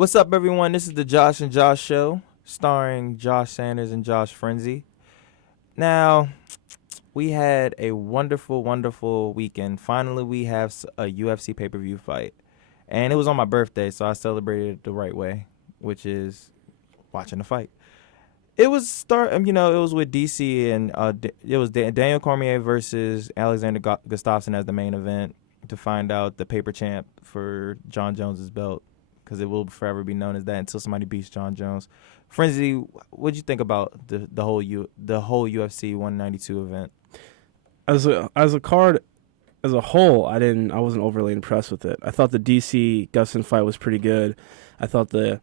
What's up, everyone? This is the Josh and Josh Show, starring Josh Sanders and Josh Frenzy. Now, we had a wonderful, wonderful weekend. Finally, we have a UFC pay-per-view fight. And it was on my birthday, so I celebrated it the right way, which is watching the fight. It was it was with DC and it was Daniel Cormier versus Alexander Gustafsson as the main event to find out the paper champ for John Jones's belt, because it will forever be known as that until somebody beats John Jones. Frenzy, what'd you think about the whole UFC 192 event? As a card as a whole, I wasn't overly impressed with it. I thought the DC Gustin fight was pretty good. I thought the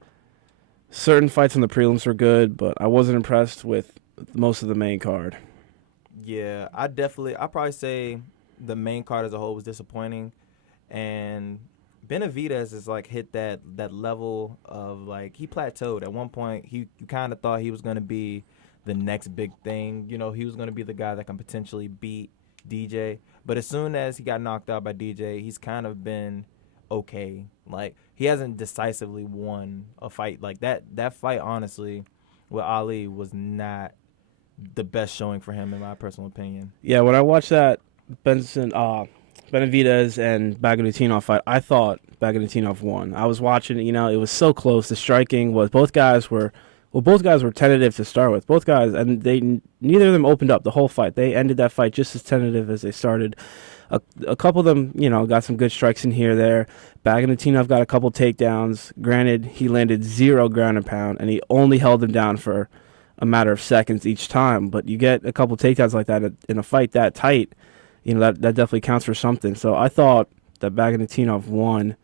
certain fights in the prelims were good, but I wasn't impressed with most of the main card. Yeah, I probably say the main card as a whole was disappointing, and Benavidez is like hit that level of like he plateaued at one point. You kind of thought he was gonna be the next big thing. You know, he was gonna be the guy that can potentially beat DJ. But as soon as he got knocked out by DJ, he's kind of been okay. Like he hasn't decisively won a fight like that. That fight, honestly, with Ali was not the best showing for him in my personal opinion. Yeah, when I watched that Benavidez and Bagautinov fight, I thought Bagautinov won. I was watching, it was so close. The striking was both guys were tentative to start with. Both guys, and neither of them opened up the whole fight. They ended that fight just as tentative as they started. A couple of them, got some good strikes in here there. Bagautinov got a couple takedowns. Granted, he landed 0 ground and pound, and he only held them down for a matter of seconds each time. But you get a couple takedowns like that in a fight that tight, that definitely counts for something. So I thought that Bagautinov won,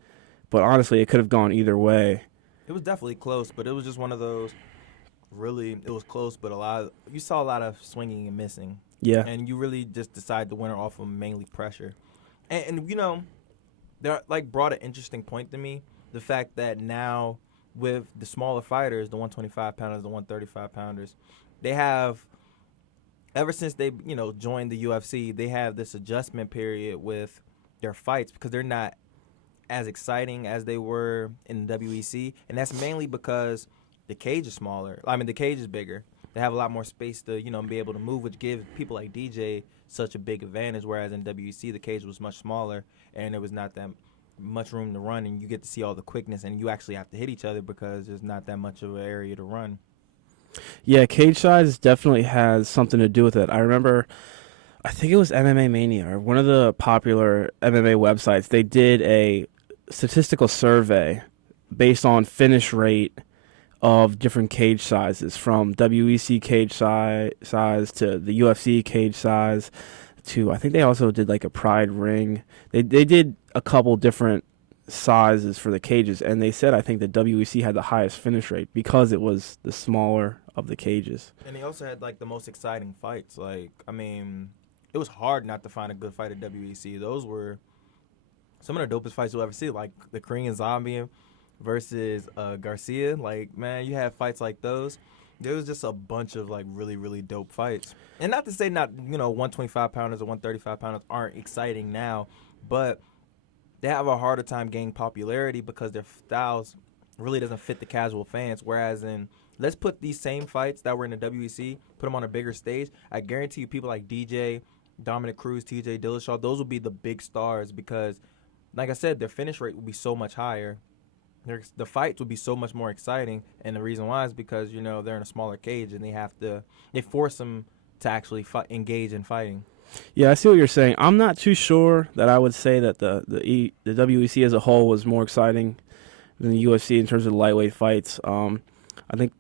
but honestly, it could have gone either way. It was definitely close, but it was just one of those. Really, it was close, but you saw a lot of swinging and missing. Yeah. And you really just decide the winner off of mainly pressure. And they brought an interesting point to me. The fact that now with the smaller fighters, the 125 pounders, the 135 pounders, they have, ever since they, joined the UFC, they have this adjustment period with their fights because they're not as exciting as they were in the WEC. And that's mainly because the cage is smaller. I mean, the cage is bigger. They have a lot more space to, be able to move, which gives people like DJ such a big advantage, whereas in WEC, the cage was much smaller, and there was not that much room to run, and you get to see all the quickness, and you actually have to hit each other because there's not that much of an area to run. Yeah, cage size definitely has something to do with it. I remember, I think it was MMA Mania, or one of the popular MMA websites, they did a statistical survey based on finish rate of different cage sizes, from WEC cage size to the UFC cage size to, I think they also did like a Pride ring. They did a couple different sizes for the cages, and they said I think the WEC had the highest finish rate because it was the smaller of the cages. And they also had like the most exciting fights. Like, I mean, it was hard not to find a good fight at WEC. Those were some of the dopest fights you'll ever see, like the Korean Zombie versus Garcia. Like, man, you had fights like those. There was just a bunch of like really, really dope fights. And not to say 125 pounders or 135 pounders aren't exciting now, but they have a harder time gaining popularity because their styles really doesn't fit the casual fans. Whereas let's put these same fights that were in the WEC, put them on a bigger stage. I guarantee you people like DJ, Dominic Cruz, TJ Dillashaw, those will be the big stars because, like I said, their finish rate will be so much higher. The fights would be so much more exciting, and the reason why is because they're in a smaller cage and they force them to actually engage in fighting. Yeah, I see what you're saying. I'm not too sure that I would say that the WEC as a whole was more exciting than the UFC in terms of the lightweight fights. I think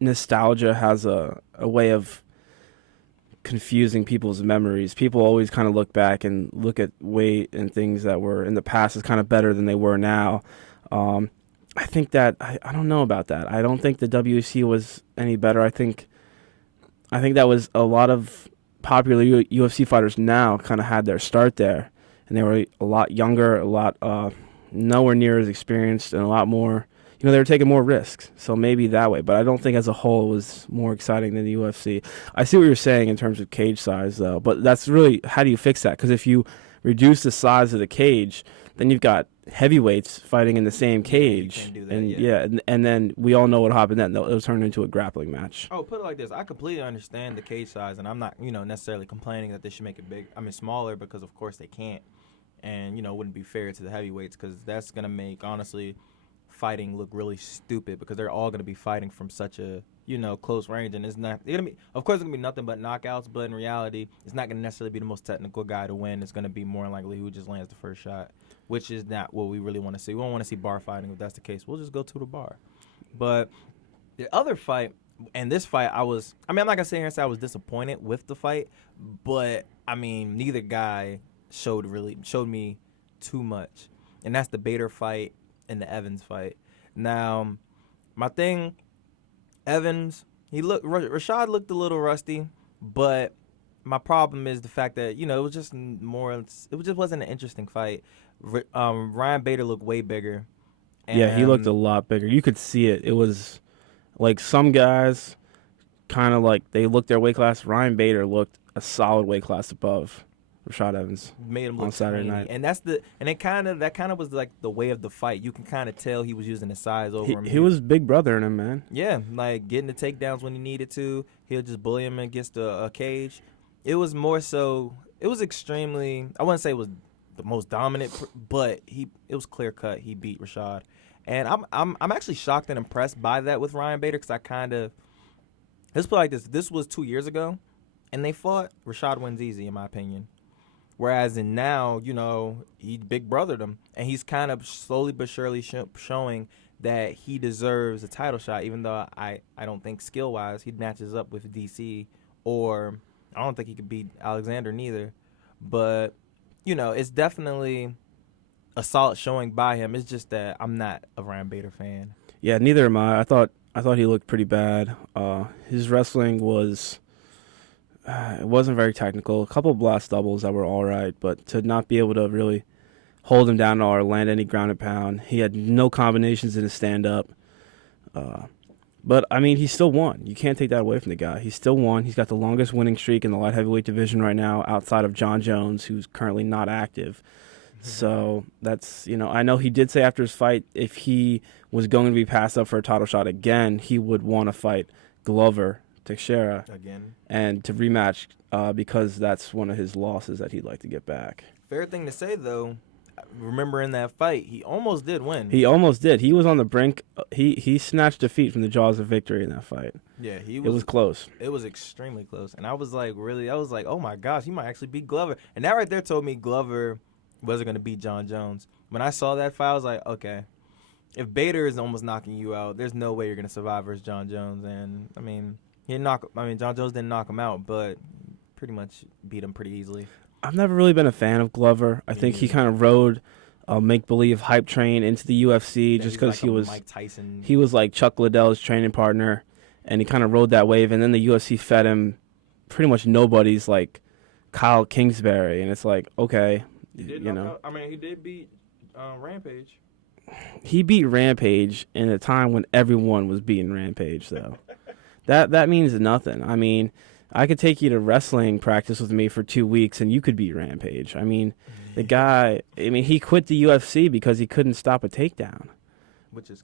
nostalgia has a way of confusing people's memories. People always kind of look back and look at weight and things that were in the past as kind of better than they were now. I think that I don't know about that. I don't think the WEC was any better. I think that was a lot of popular UFC fighters now kind of had their start there, and they were a lot younger, a lot nowhere near as experienced, and a lot more. They were taking more risks. So maybe that way, but I don't think as a whole it was more exciting than the UFC. I see what you're saying in terms of cage size, though, but that's really how do you fix that? Because if you reduce the size of the cage, then you've got heavyweights fighting in the same you cage, can't do that, and yeah. and then we all know what happened then. It was turned into a grappling match. Oh, put it like this: I completely understand the cage size, and I'm not, necessarily complaining that they should make it big. I mean, smaller because of course they can't, and it wouldn't be fair to the heavyweights because that's gonna make honestly fighting look really stupid because they're all gonna be fighting from such a close range, and it's not gonna be. Of course, it's gonna be nothing but knockouts, but in reality, it's not gonna necessarily be the most technical guy to win. It's gonna be more likely who just lands the first shot, which is not what we really want to see. We don't want to see bar fighting. If that's the case, we'll just go to the bar. But the other fight, and this fight, I'm not gonna sit here and say I was disappointed with the fight, but I mean, neither guy showed me too much, and that's the Bader fight and the Evans fight. Now, my thing, Evans, Rashad looked a little rusty, but my problem is the fact that it was just wasn't an interesting fight. Ryan Bader looked way bigger. Yeah, he looked a And lot bigger. You could see it. It was like some guys kind of like they looked their weight class. Ryan Bader looked a solid weight class above Rashad Evans made him look on Saturday tiny. night. And that kind of was like the way of the fight. You can kind of tell he was using his size over him. He was big brother in him, man. Yeah, like getting the takedowns when he needed to. He'll just bully him against a cage. It was more so. It was extremely. I wouldn't say it was the most dominant, but it was clear cut. He beat Rashad, and I'm actually shocked and impressed by that with Ryan Bader because I kind of. Let's put it like this. This was 2 years ago, and they fought. Rashad wins easy, in my opinion. Whereas in now, he big brothered him, and he's kind of slowly but surely showing that he deserves a title shot, even though I don't think skill-wise he matches up with DC, or I don't think he could beat Alexander neither. But, it's definitely a solid showing by him. It's just that I'm not a Ryan Bader fan. Yeah, neither am I. I thought he looked pretty bad. His wrestling was... it wasn't very technical. A couple of blast doubles that were all right, but to not be able to really hold him down or land any ground and pound. He had no combinations in his stand-up. But, I mean, he still won. You can't take that away from the guy. He still won. He's got the longest winning streak in the light heavyweight division right now outside of John Jones, who's currently not active. So that's, I know he did say after his fight if he was going to be passed up for a title shot again, he would want to fight Glover Teixeira Again. And to rematch because that's one of his losses that he'd like to get back. Fair thing to say, though. Remember in that fight, he almost did win. He almost did. He was on the brink. He snatched defeat from the jaws of victory in that fight. Yeah, it was close. It was extremely close. And I was like, oh, my gosh, he might actually beat Glover. And that right there told me Glover wasn't going to beat John Jones. When I saw that fight, I was like, okay, if Bader is almost knocking you out, there's no way you're going to survive versus John Jones. And, I mean, John Jones didn't knock him out, but pretty much beat him pretty easily. I've never really been a fan of Glover. I think he kind of rode a make-believe hype train into the UFC just because he was Mike Tyson. He was like Chuck Liddell's training partner, and he kind of rode that wave. And then the UFC fed him pretty much nobody's like Kyle Kingsbury, and it's like, okay, he did beat Rampage. He beat Rampage in a time when everyone was beating Rampage, though. That means nothing. I mean, I could take you to wrestling practice with me for 2 weeks, and you could beat Rampage. I mean, the guy, he quit the UFC because he couldn't stop a takedown. Which is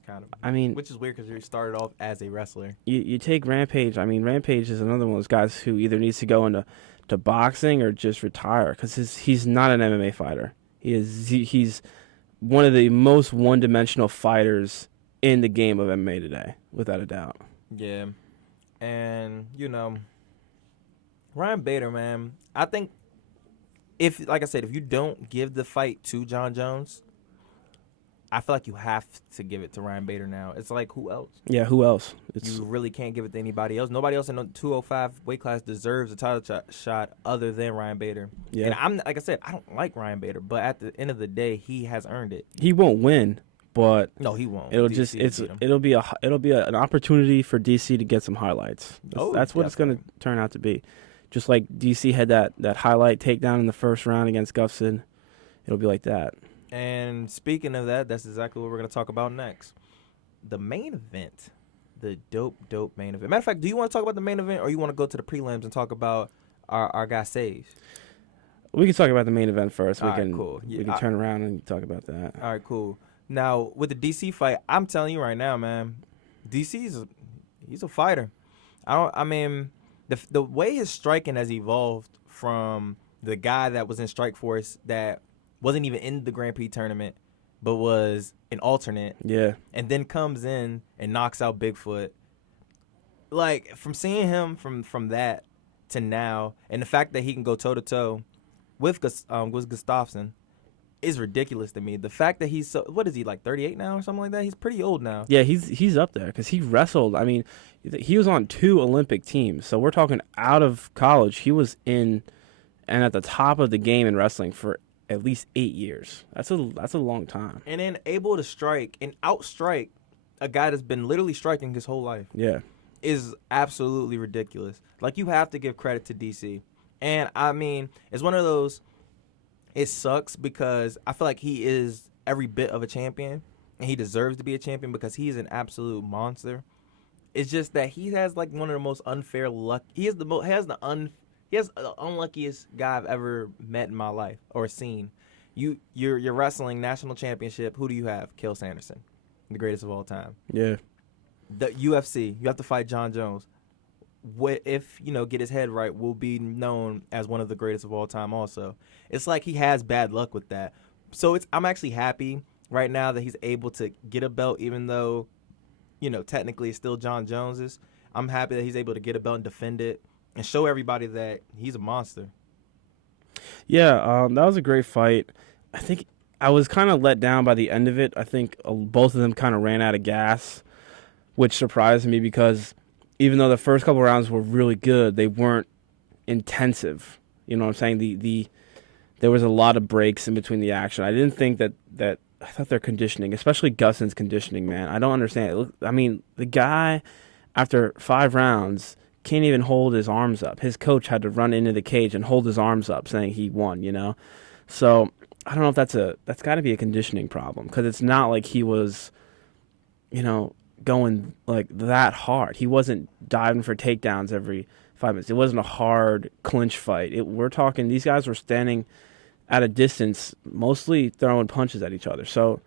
which is weird because he started off as a wrestler. You take Rampage. I mean, Rampage is another one of those guys who either needs to go into boxing or just retire because he's not an MMA fighter. He's one of the most one-dimensional fighters in the game of MMA today, without a doubt. Yeah. And, Ryan Bader, man, I think if you don't give the fight to John Jones, I feel like you have to give it to Ryan Bader now. It's like, who else? Yeah, who else? You really can't give it to anybody else. Nobody else in the 205 weight class deserves a title shot other than Ryan Bader. Yeah. And like I said, I don't like Ryan Bader, but at the end of the day, he has earned it. He won't win. But no, he won't. It'll be an opportunity for DC to get some highlights. That's what it's going to turn out to be. Just like DC had that highlight takedown in the first round against Gustafsson, it'll be like that. And speaking of that, that's exactly what we're going to talk about next. The main event, the dope main event. Matter of fact, do you want to talk about the main event, or you want to go to the prelims and talk about our guy Sage? We can talk about the main event first. All right, cool. We Yeah, can turn around and talk about that. all right, cool. Now with the DC fight, I'm telling you right now, man, he's a fighter. I mean, the way his striking has evolved from the guy that was in Strike Force that wasn't even in the Grand Prix tournament, but was an alternate, Yeah. and then comes in and knocks out Bigfoot. Like from seeing him from that to now, and the fact that he can go toe to toe with Gustafsson is ridiculous to me. The fact that he's so, what is he, like 38 now or something like that? He's pretty old now. Yeah, he's up there because he wrestled. I mean, he was on 2 Olympic teams. So we're talking out of college. He was in and at the top of the game in wrestling for at least 8 years. That's a long time. And then able to strike and outstrike a guy that's been literally striking his whole life Yeah. is absolutely ridiculous. Like, you have to give credit to DC. And I mean, it's one of those, it sucks because I feel like he is every bit of a champion and he deserves to be a champion because he is an absolute monster. It's just that he has like one of the most unfair luck. He has the unluckiest guy I've ever met in my life or seen. You're wrestling national championship. Who do you have? Kill Sanderson, the greatest of all time. Yeah. The UFC, you have to fight John Jones. If get his head right, will be known as one of the greatest of all time. Also, it's like he has bad luck with that. So I'm actually happy right now that he's able to get a belt, even though technically it's still John Jones's. I'm happy that he's able to get a belt and defend it and show everybody that he's a monster. Yeah, that was a great fight. I think I was kind of let down by the end of it. I think both of them kind of ran out of gas, which surprised me because even though the first couple rounds were really good, they weren't intensive. You know what I'm saying? There was a lot of breaks in between the action. I didn't think that I thought their conditioning, especially Gusson's conditioning, man. I don't understand it. I mean, the guy after 5 rounds can't even hold his arms up. His coach had to run into the cage and hold his arms up, saying he won. So I don't know if that's got to be a conditioning problem because it's not like he was, going like that hard. He wasn't diving for takedowns every 5 minutes. It wasn't a hard clinch fight. We're talking these guys were standing at a distance, mostly throwing punches at each other. So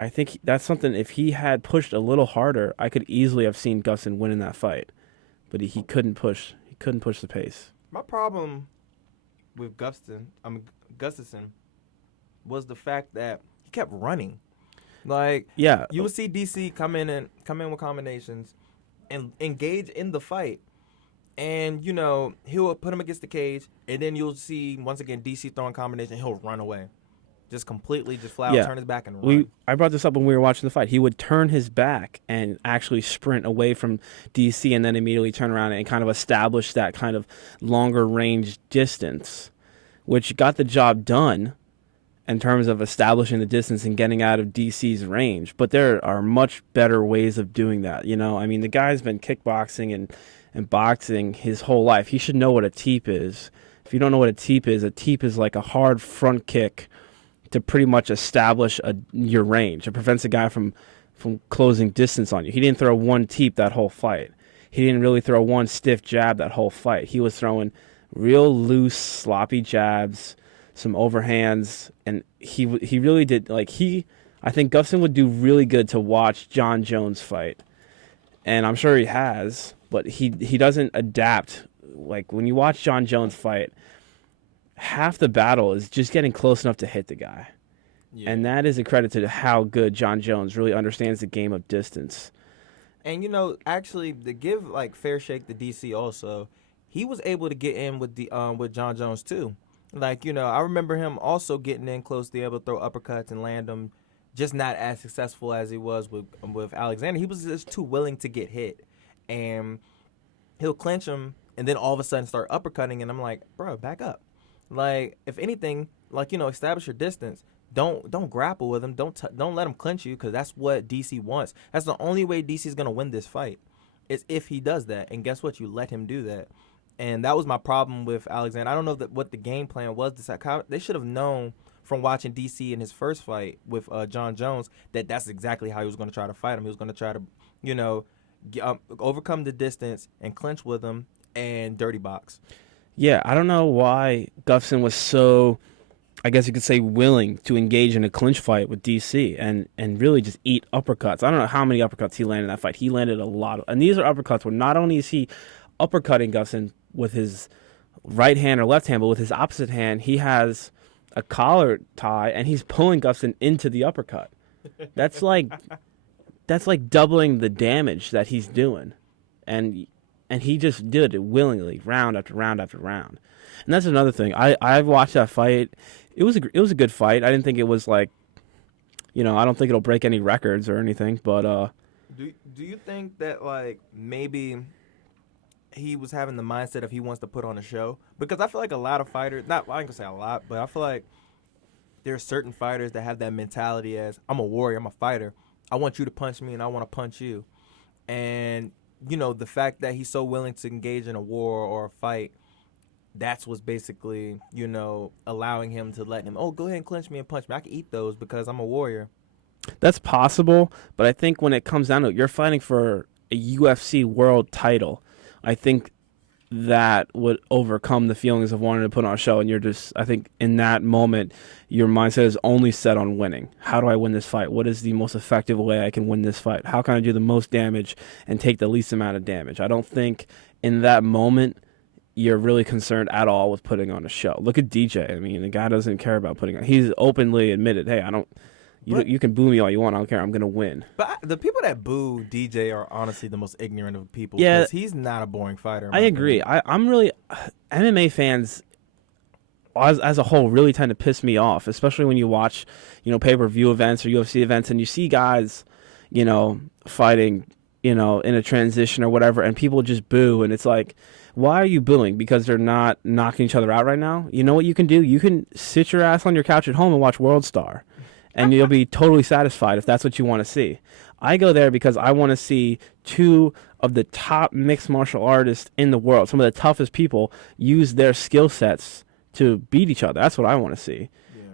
I think that's something. If he had pushed a little harder, I could easily have seen Gusson win in that fight. But he couldn't push. He couldn't push the pace. My problem with Gustafsson was the fact that he kept running. Like, yeah, you would see DC come in with combinations and engage in the fight. And, he'll put him against the cage, and then you'll see, once again, DC throwing combination, he'll run away. Just completely, just flat out turn his back and run. I brought this up when we were watching the fight. He would turn his back and actually sprint away from DC and then immediately turn around and kind of establish that kind of longer range distance, which got the job done in terms of establishing the distance and getting out of DC's range. But there are much better ways of doing that. I mean, the guy's been kickboxing and boxing his whole life. He should know what a teep is. If you don't know what a teep is like a hard front kick to pretty much establish your range. It prevents a guy from closing distance on you. He didn't throw one teep that whole fight. He didn't really throw one stiff jab that whole fight. He was throwing real loose, sloppy jabs, some overhands, and he really did, I think Gustafsson would do really good to watch John Jones fight. And I'm sure he has, but he doesn't adapt. Like, when you watch John Jones fight, half the battle is just getting close enough to hit the guy. Yeah. And that is a credit to how good John Jones really understands the game of distance. And, actually, to give, fair shake to DC also, he was able to get in with with John Jones, too. I remember him also getting in close to be able to throw uppercuts and land them, just not as successful as he was with Alexander. He was just too willing to get hit. And he'll clinch him and then all of a sudden start uppercutting, and I'm like, bro, back up. If anything, establish your distance. Don't grapple with him. Don't let him clinch you because that's what DC wants. That's the only way DC's going to win this fight is if he does that. And guess what? You let him do that. And that was my problem with Alexander. I don't know what the game plan was. They should have known from watching DC in his first fight with John Jones that's exactly how he was going to try to fight him. He was going to try to, overcome the distance and clinch with him and dirty box. Yeah, I don't know why Gustafsson was so, I guess you could say, willing to engage in a clinch fight with DC and really just eat uppercuts. I don't know how many uppercuts he landed in that fight. He landed a lot and these are uppercuts where not only is he uppercutting Gustafsson with his right hand or left hand, but with his opposite hand, he has a collar tie and he's pulling Gustafsson into the uppercut. That's like doubling the damage that he's doing, and he just did it willingly, round after round after round. And that's another thing. I've watched that fight. It was a good fight. I didn't think it was like, I don't think it'll break any records or anything. But Do you think that like maybe he was having the mindset of he wants to put on a show? Because I feel like a lot of fighters, not I ain't gonna say a lot, but I feel like there are certain fighters that have that mentality as I'm a warrior, I'm a fighter. I want you to punch me and I want to punch you. And the fact that he's so willing to engage in a war or a fight, that's what's basically, allowing him to let him, oh, go ahead and clinch me and punch me. I can eat those because I'm a warrior. that's possible. But I think when it comes down to it, you're fighting for a UFC world title. I think that would overcome the feelings of wanting to put on a show. And you're just, I think in that moment, your mindset is only set on winning. How do I win this fight? What is the most effective way I can win this fight? How can I do the most damage and take the least amount of damage? I don't think in that moment you're really concerned at all with putting on a show. Look at DJ. I mean, the guy doesn't care about putting on. He's openly admitted, hey, I don't. You can boo me all you want. I don't care. I'm gonna win. But the people that boo DJ are honestly the most ignorant of people. Yeah, because he's not a boring fighter. I agree. I'm really MMA fans as a whole really tend to piss me off, especially when you watch, pay-per-view events or UFC events, and you see guys, fighting, in a transition or whatever, and people just boo, and it's like, why are you booing? Because they're not knocking each other out right now? You know what you can do? You can sit your ass on your couch at home and watch World Star, and you'll be totally satisfied if that's what you want to see. I go there because I want to see two of the top mixed martial artists in the world, some of the toughest people, use their skill sets to beat each other. That's what I want to see.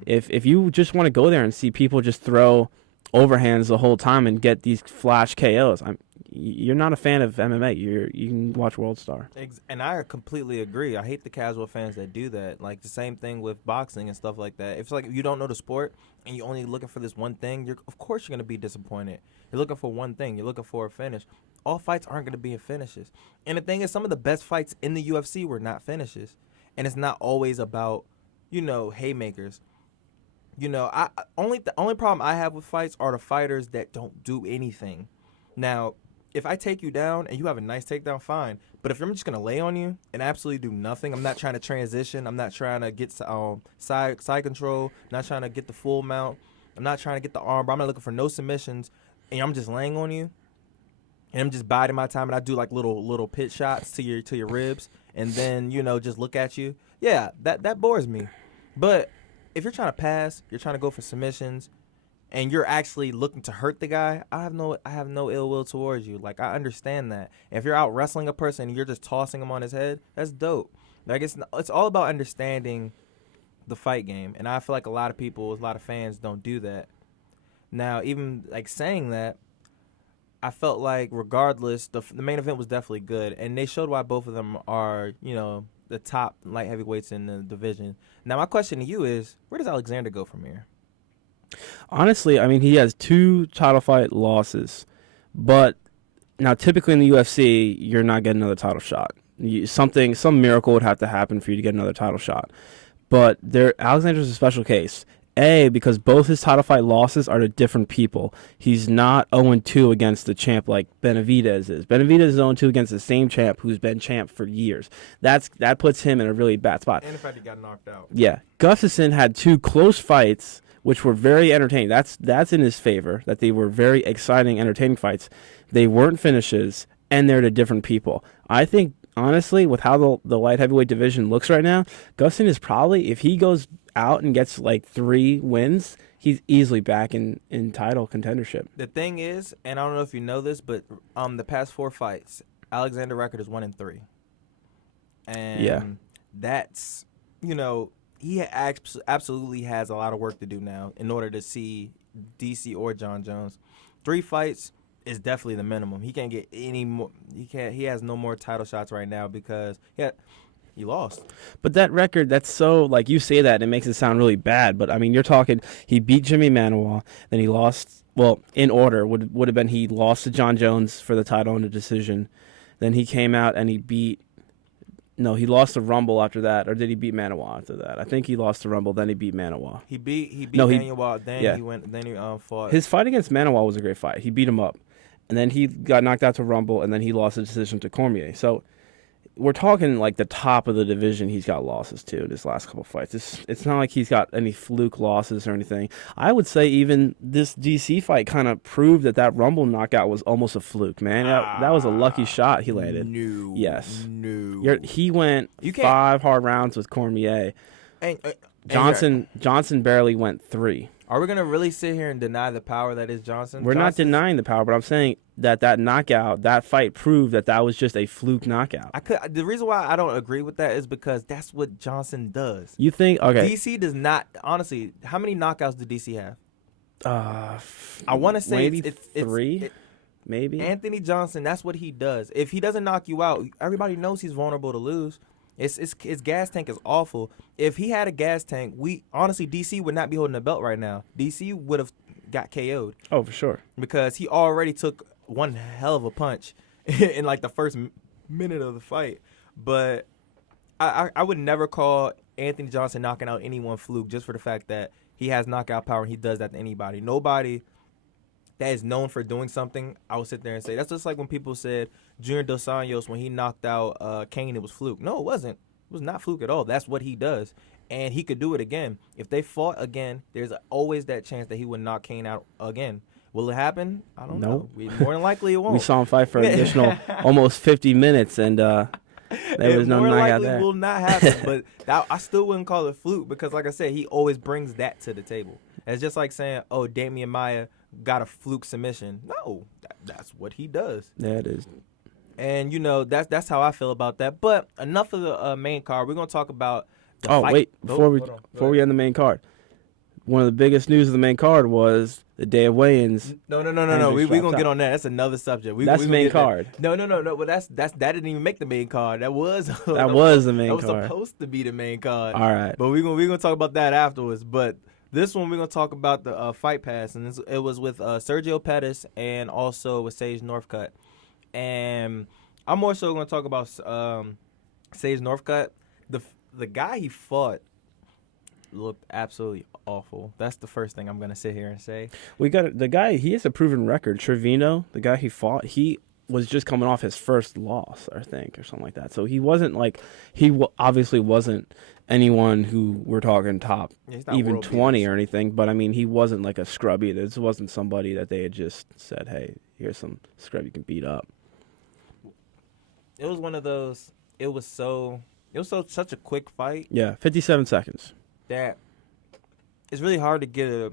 Yeah. If you just want to go there and see people just throw overhands the whole time and get these flash KOs, you're not a fan of MMA. You can watch World Star. And I completely agree. I hate the casual fans that do that. Like the same thing with boxing and stuff like that. It's like if you don't know the sport and you're only looking for this one thing, of course you're going to be disappointed. You're looking for one thing. You're looking for a finish. All fights aren't going to be in finishes. And the thing is, some of the best fights in the UFC were not finishes. And it's not always about, haymakers. The only problem I have with fights are the fighters that don't do anything. Now, if I take you down and you have a nice takedown, fine. But if I'm just gonna lay on you and absolutely do nothing, I'm not trying to transition. I'm not trying to get side control. I'm not trying to get the full mount. I'm not trying to get the arm. I'm not looking for no submissions. And I'm just laying on you, and I'm just biding my time. And I do like little pit shots to your ribs, and then just look at you. Yeah, that bores me. But if you're trying to pass, you're trying to go for submissions, and you're actually looking to hurt the guy, I have no ill will towards you. Like, I understand that. If you're out wrestling a person and you're just tossing him on his head, that's dope. Like, it's all about understanding the fight game, and I feel like a lot of fans don't do that. Now, even like saying that, I felt like regardless, the main event was definitely good, and they showed why both of them are, the top light heavyweights in the division. Now, my question to you is, where does Alexander go from here? Honestly, I mean, he has 2 title fight losses, but now typically in the UFC, you're not getting another title shot. Some miracle would have to happen for you to get another title shot. But Alexander's a special case. Because both his title fight losses are to different people. He's not 0-2 against the champ like Benavidez is. Benavidez is 0-2 against the same champ who's been champ for years. That puts him in a really bad spot. And the fact he got knocked out. Yeah. Gustafsson had 2 close fights, which were very entertaining. That's in his favor, that they were very exciting, entertaining fights. They weren't finishes, and they're to different people. I think, honestly, with how the light heavyweight division looks right now, Gustafsson is probably, if he goes out and gets like 3 wins, he's easily back in title contendership. The thing is, and I don't know if you know this, but the past 4 fights, Alexander record is 1-3. And yeah, that's, he absolutely has a lot of work to do now in order to see DC or John Jones. 3 fights is definitely the minimum. He can't get any more. He has no more title shots right now because He lost. But that record, that's so, like, you say that and it makes it sound really bad. But, I mean, you're talking, he beat Jimmy Manuwa, then he lost, well, in order, would have been he lost to John Jones for the title in a decision. Then he came out and he beat, no, he lost the Rumble after that. Or did he beat Manuwa after that? I think he lost the Rumble, then he beat Manuwa. He beat No, Manuwa, then yeah. he fought. His fight against Manuwa was a great fight. He beat him up. And then he got knocked out to Rumble, and then he lost the decision to Cormier. So we're talking like the top of the division he's got losses to in his last couple fights. It's not like he's got any fluke losses or anything. I would say even this DC fight kind of proved that Rumble knockout was almost a fluke, man. That was a lucky shot he landed. No. Yes. No. He went 5 hard rounds with Cormier. And Johnson barely went 3. Are we going to really sit here and deny the power that is Johnson? We're not denying the power, but I'm saying that knockout, that fight proved that was just a fluke knockout. The reason why I don't agree with that is because that's what Johnson does. You think, okay. DC does not, honestly, how many knockouts did DC have? I want to say maybe it's 3, maybe. Anthony Johnson, that's what he does. If he doesn't knock you out, everybody knows he's vulnerable to lose. His gas tank is awful. If he had a gas tank, DC would not be holding the belt right now. DC would have got KO'd. Oh, for sure. Because he already took one hell of a punch in like the first minute of the fight. But I would never call Anthony Johnson knocking out anyone fluke just for the fact that he has knockout power and he does that to anybody. Nobody that is known for doing something, I would sit there and say, that's just like when people said Junior Dos Anjos, when he knocked out Kane, it was fluke. No, it wasn't. It was not fluke at all. That's what he does. And he could do it again. If they fought again, there's always that chance that he would knock Kane out again. Will it happen? I don't know. More than likely it won't. We saw him fight for an additional almost 50 minutes, and there was no knockout there. More likely will not happen, but I still wouldn't call it fluke because, like I said, he always brings that to the table. It's just like saying, oh, Damian Maia got a fluke submission. No, that's what he does. Yeah, it is. And, that's how I feel about that. But enough of the main card. We're going to talk about the fight. Wait. Before we end the main card, one of the biggest news of the main card was the day of weigh-ins. No. We're going to get on that. That's another subject. That's the main card. No. But that didn't even make the main card. That was the main card. That was supposed to be the main card. All right. But we're going to talk about that afterwards. But this one, we're going to talk about the Fight Pass. And it was with Sergio Pettis and also with Sage Northcutt. And I'm more so going to talk about Sage Northcutt. The guy he fought looked absolutely awful. That's the first thing I'm going to sit here and say. We got the guy, he has a proven record. Trevino, the guy he fought, he was just coming off his first loss, I think, or something like that. So he wasn't like, obviously wasn't anyone who we're talking top even 20 or anything, but I mean, he wasn't like a scrub either. This wasn't somebody that they had just said, hey, here's some scrub you can beat up. It was one of those, such a quick fight. Yeah, 57 seconds. That it's really hard to get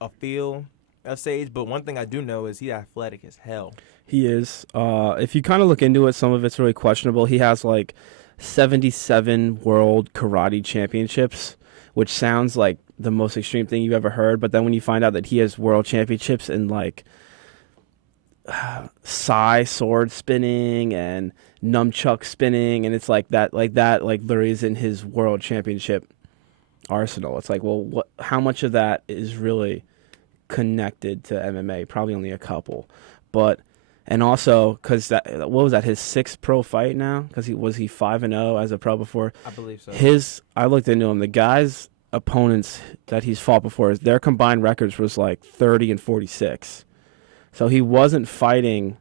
a feel of Sage, but one thing I do know is he's athletic as hell. He is. If you kind of look into it, some of it's really questionable. He has like 77 world karate championships, which sounds like the most extreme thing you've ever heard. But then when you find out that he has world championships in like Sai sword spinning and nunchuck spinning, and it's like that there is in his world championship arsenal. It's like, well, how much of that is really connected to MMA? Probably only a couple. But and also because what was that, his 6th pro fight now? Because he 5-0 as a pro before. I believe so. I looked into him. The guy's opponents that he's fought before, their combined records was like 30 and 46. So he wasn't fighting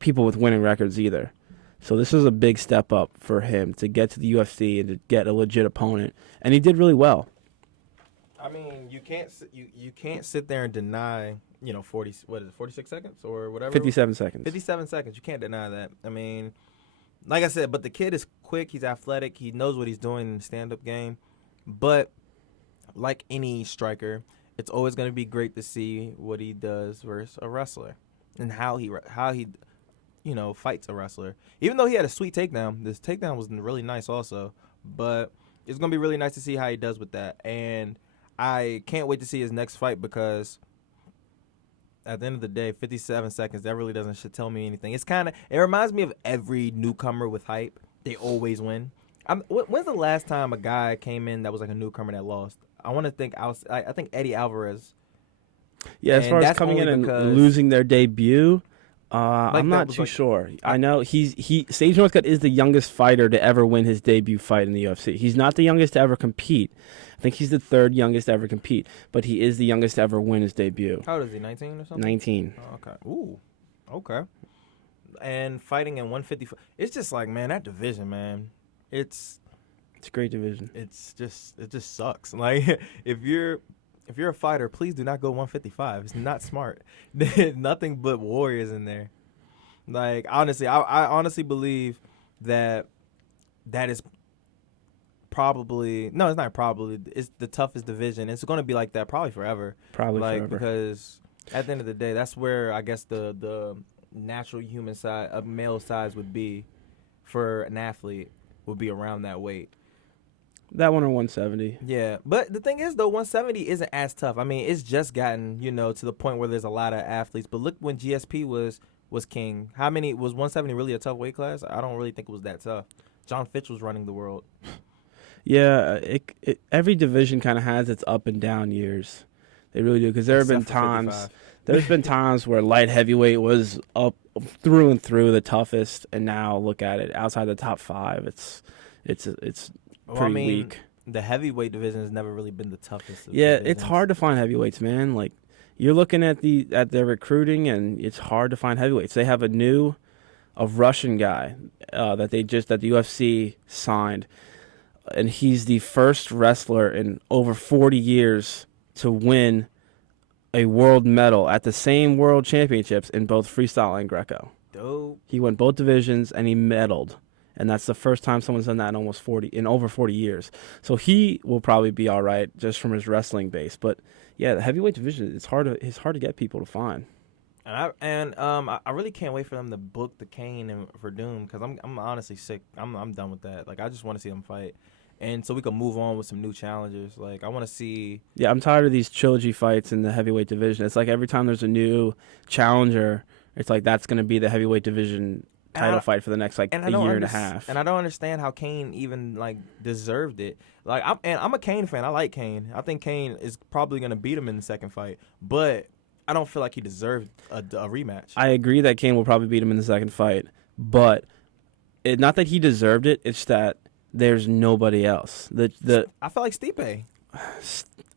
people with winning records either. So this was a big step up for him to get to the UFC and to get a legit opponent, and he did really well. I mean, you can't sit there and deny, 46 seconds or whatever. 57 seconds. 57 seconds. You can't deny that. I mean, like I said, but the kid is quick. He's athletic. He knows what he's doing in the stand-up game. But like any striker, it's always going to be great to see what he does versus a wrestler and how he fights a wrestler. Even though he had a sweet takedown, this takedown was really nice also. But it's going to be really nice to see how he does with that. And I can't wait to see his next fight because at the end of the day, 57 seconds, that really doesn't tell me anything. It reminds me of every newcomer with hype. They always win. When's the last time a guy came in that was like a newcomer that lost? I want to think. I think Eddie Alvarez. Yeah, as And far as that's coming only in and because losing their debut, like I'm that not was too like sure. I, I know Sage Northcutt is the youngest fighter to ever win his debut fight in the UFC. He's not the youngest to ever compete. I think he's the third youngest to ever compete, but he is the youngest to ever win his debut. how old is he? 19 or something? 19. Oh, okay. Ooh. Okay. And fighting in 155. It's just like, man, that division, man. It's a great division. it just sucks. Like if you're a fighter, please do not go 155. It's not smart. Nothing but warriors in there. Like honestly, I honestly believe that is probably no, it's not probably. It's the toughest division. It's going to be like that probably forever. Probably like forever. Because at the end of the day, that's where I guess the natural human side, a male size would be for an athlete would be around that weight. That one or 170. Yeah, but the thing is though, 170 isn't as tough. I mean, it's just gotten to the point where there's a lot of athletes. But look, when GSP was king, how many was 170 really a tough weight class? I don't really think it was that tough. John Fitch was running the world. Yeah, every division kind of has its up and down years. They really do, because there have been Except for times. 55. There's been times where light heavyweight was up through and through the toughest, and now look at it, outside the top 5, it's pretty weak. The heavyweight division has never really been the toughest. Yeah, divisions. it's hard to find heavyweights, man. Like you're looking at their recruiting, and it's hard to find heavyweights. They have a Russian guy that the UFC signed, and he's the first wrestler in over 40 years to win a world medal at the same world championships in both freestyle and Greco. Dope. He won both divisions and he medaled. And that's the first time someone's done that in over 40 years. So he will probably be all right just from his wrestling base. But yeah, the heavyweight division, it's hard to get people to find. And I really can't wait for them to book the Kane and for Doom, because I'm honestly sick. I'm done with that. Like I just want to see them fight. And so we can move on with some new challengers. Like I want to see. Yeah, I'm tired of these trilogy fights in the heavyweight division. It's like every time there's a new challenger, it's like that's going to be the heavyweight division title fight for the next a year and a half. And I don't understand how Kane even deserved it. Like I'm a Kane fan. I like Kane. I think Kane is probably going to beat him in the second fight, but I don't feel like he deserved a rematch. I agree that Kane will probably beat him in the second fight, but not that he deserved it. It's that there's nobody else. I feel like Stipe.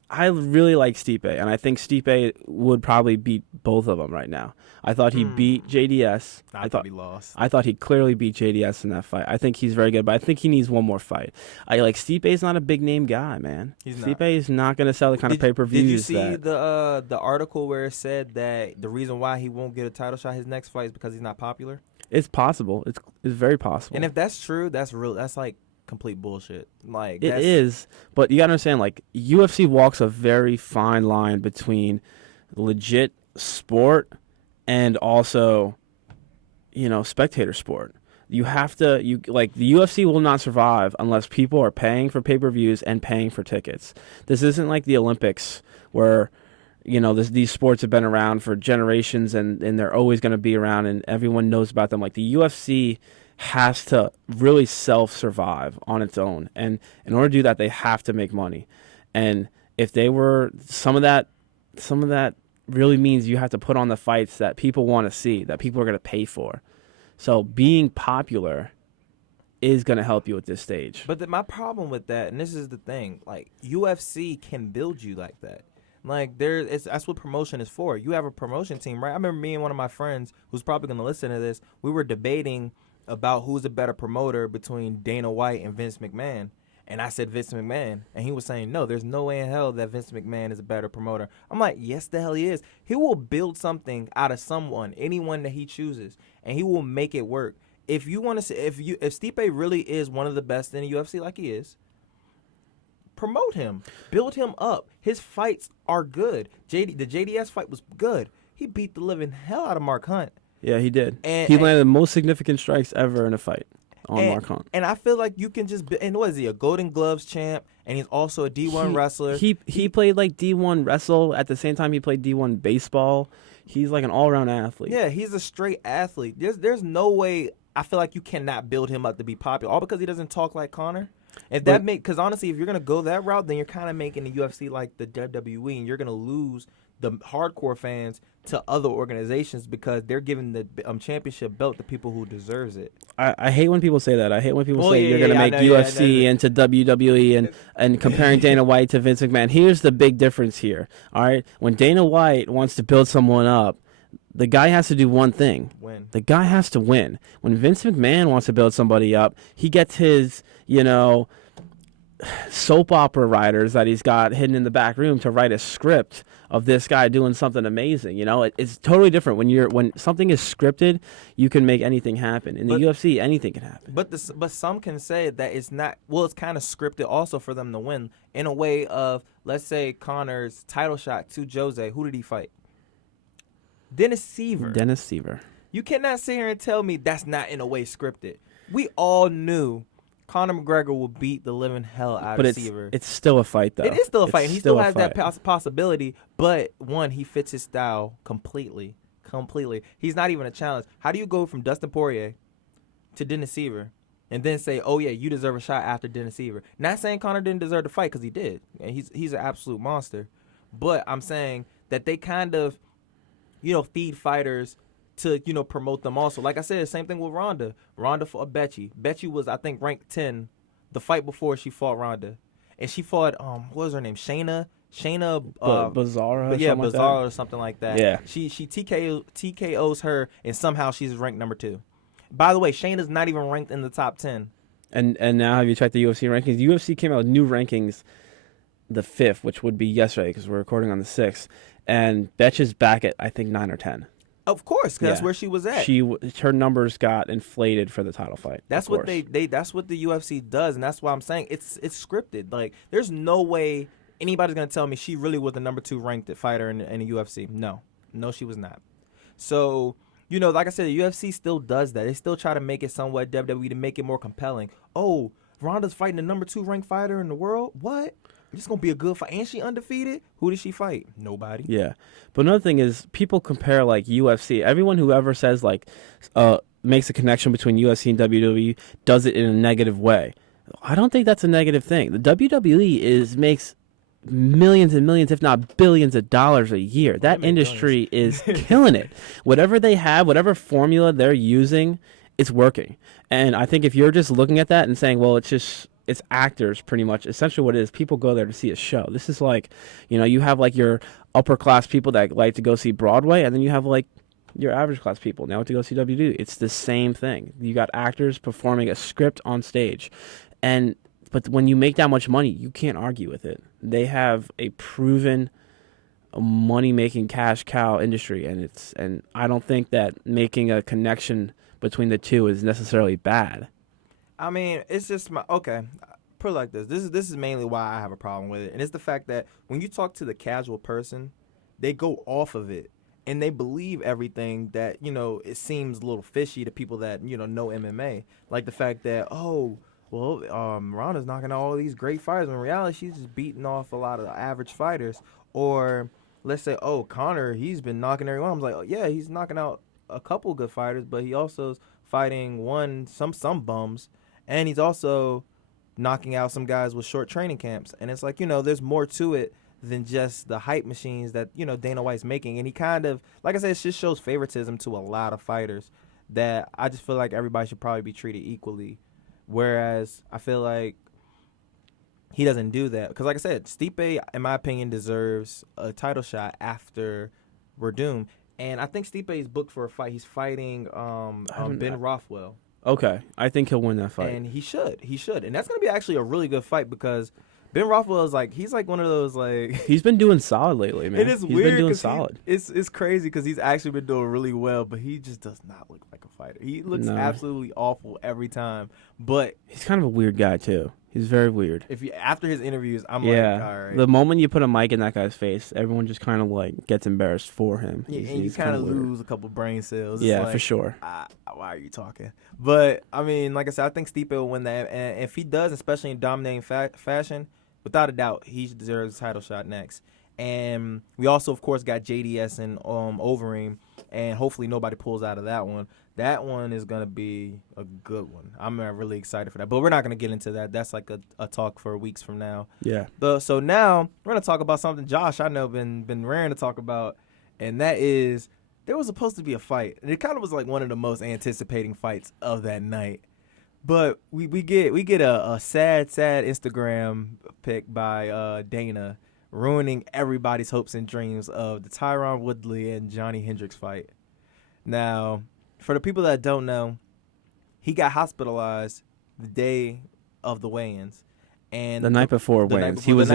I really like Stipe, and I think Stipe would probably beat both of them right now. I thought he beat JDS. I thought he lost. I thought he clearly beat JDS in that fight. I think he's very good, but I think he needs one more fight. Stipe's not a big name guy, man. Stipe is not going to sell the kind of pay-per-views. Did you see the article where it said that the reason why he won't get a title shot his next fight is because he's not popular? It's possible. It's very possible. And if that's true, that's real. That's like complete bullshit. Like it is, but you gotta understand, UFC walks a very fine line between legit sport and also, spectator sport. You have to, the UFC will not survive unless people are paying for pay-per-views and paying for tickets. This isn't like the Olympics where, these sports have been around for generations and they're always going to be around and everyone knows about them. Like the UFC has to really self-survive on its own, and in order to do that, they have to make money. And if they were some of that really means you have to put on the fights that people want to see, that people are going to pay for. So being popular is going to help you at this stage. But my problem with that, and this is the thing, UFC can build you like that. That's what promotion is for. You have a promotion team, right? I remember me and one of my friends, who's probably going to listen to this, we were debating about who's a better promoter between Dana White and Vince McMahon. And I said Vince McMahon. And he was saying, no, there's no way in hell that Vince McMahon is a better promoter. I'm like, yes, the hell he is. He will build something out of anyone that he chooses, and he will make it work. If you want to see, if Stipe really is one of the best in the UFC like he is, promote him. Build him up. His fights are good. The JDS fight was good. He beat the living hell out of Mark Hunt. Yeah, he did. He landed the most significant strikes ever in a fight on Mark Hunt. And I feel like you can just and what is he, a Golden Gloves champ, and he's also a D1 wrestler. He played D1 wrestle at the same time he played D1 baseball. He's like an all-around athlete. Yeah, he's a straight athlete. There's no way I feel like you cannot build him up to be popular, all because he doesn't talk like Conor. If that because honestly, if you're gonna go that route, then you're kind of making the UFC like the WWE, and you're gonna lose the hardcore fans to other organizations because they're giving the championship belt to people who deserves it. I hate when people say that. I hate when people say you're yeah, going to I make know, UFC into WWE and comparing Dana White to Vince McMahon. Here's the big difference here. All right, when Dana White wants to build someone up, the guy has to do one thing. Win. The guy has to win. When Vince McMahon wants to build somebody up, he gets his, soap opera writers that he's got hidden in the back room to write a script of this guy doing something amazing. It's totally different when something is scripted. You can make anything happen. In the UFC, anything can happen. But some can say that it's not. Well, it's kind of scripted also for them to win in a way of, let's say, Conor's title shot to Jose. Who did he fight? Dennis Seaver. You cannot sit here and tell me that's not in a way scripted. We all knew Conor McGregor will beat the living hell out of Seaver. It's still a fight, though. It is still a fight, and he still has that possibility. But, one, he fits his style completely. He's not even a challenge. How do you go from Dustin Poirier to Dennis Seaver and then say, oh, yeah, you deserve a shot after Dennis Seaver? Not saying Conor didn't deserve the fight, because he did. And he's an absolute monster. But I'm saying that they kind of, feed fighters to, promote them also. Like I said, same thing with Ronda. Ronda fought Betchy. Betchy was, I think, ranked 10 the fight before she fought Ronda. And she fought, what was her name? Shayna Baszler. Yeah, Baszler or something like that. Yeah. She TKOs her, and somehow she's ranked number 2. By the way, Shayna's not even ranked in the top 10. And now have you checked the UFC rankings? The UFC came out with new rankings the 5th, which would be yesterday because we're recording on the 6th. And Betch is back at, I think, 9 or 10. Of course, because that's where she was at. Her numbers got inflated for the title fight. That's what that's what the UFC does, and that's why I'm saying it's scripted. Like, there's no way anybody's gonna tell me she really was the number 2 ranked fighter in the UFC. No, she was not. So, like I said, the UFC still does that. They still try to make it somewhat WWE to make it more compelling. Oh, Ronda's fighting the number 2 ranked fighter in the world? What? It's going to be a good fight. And she undefeated? Who did she fight? Nobody. Yeah. But another thing is people compare, like, UFC. Everyone who ever says, like, makes a connection between UFC and WWE does it in a negative way. I don't think that's a negative thing. The WWE makes millions and millions, if not billions of dollars a year. That industry is killing it. Whatever they have, whatever formula they're using, it's working. And I think if you're just looking at that and saying, well, it's actors, pretty much. Essentially what it is, people go there to see a show. This is like, you have like your upper class people that like to go see Broadway, and then you have like your average class people now to go see WWE. It's the same thing. You got actors performing a script on stage. But when you make that much money, you can't argue with it. They have a proven money-making cash cow industry, and I don't think that making a connection between the two is necessarily bad. I mean, it's just okay. Put it like this. This is mainly why I have a problem with it, and it's the fact that when you talk to the casual person, they go off of it and they believe everything that it seems a little fishy to people that know MMA. Like the fact that Ronda's knocking out all these great fighters. In reality, she's just beating off a lot of average fighters. Or let's say, Conor, he's been knocking everyone. I'm like, yeah, he's knocking out a couple good fighters, but he also's fighting some bums. And he's also knocking out some guys with short training camps. And it's like, there's more to it than just the hype machines that, Dana White's making. And he kind of, like I said, it just shows favoritism to a lot of fighters that I just feel like everybody should probably be treated equally. Whereas I feel like he doesn't do that. Because like I said, Stipe, in my opinion, deserves a title shot after Verdum. And I think Stipe is booked for a fight. He's fighting Ben Rothwell. Okay, I think he'll win that fight. And he should. And that's going to be actually a really good fight because Ben Rothwell is he's like one of those He's been doing solid lately, man. It is he's weird. Been doing solid. It's crazy because he's actually been doing really well, but he just does not look like a fighter. He looks absolutely awful every time. But he's kind of a weird guy too. He's very weird. After his interviews, I'm like, all right. The moment you put a mic in that guy's face, everyone just kind of gets embarrassed for him. Yeah, and you kind of lose a couple brain cells. It's for sure. Why are you talking? But I mean, like I said, I think Stipe will win that, and if he does, especially in dominating fashion, without a doubt, he deserves a title shot next. And we also, of course, got JDS and Overeem, and hopefully nobody pulls out of that one. That one is gonna be a good one. I'm really excited for that, but we're not gonna get into that. That's like a talk for weeks from now. Yeah. So now we're gonna talk about something Josh I know been raring to talk about, and that is there was supposed to be a fight, and it kind of was like one of the most anticipating fights of that night. But we get a sad Instagram pic by Dana ruining everybody's hopes and dreams of the Tyron Woodley and Johnny Hendricks fight. Now, for the people that don't know, he got hospitalized the day of the weigh-ins, and The night before weigh-ins. He was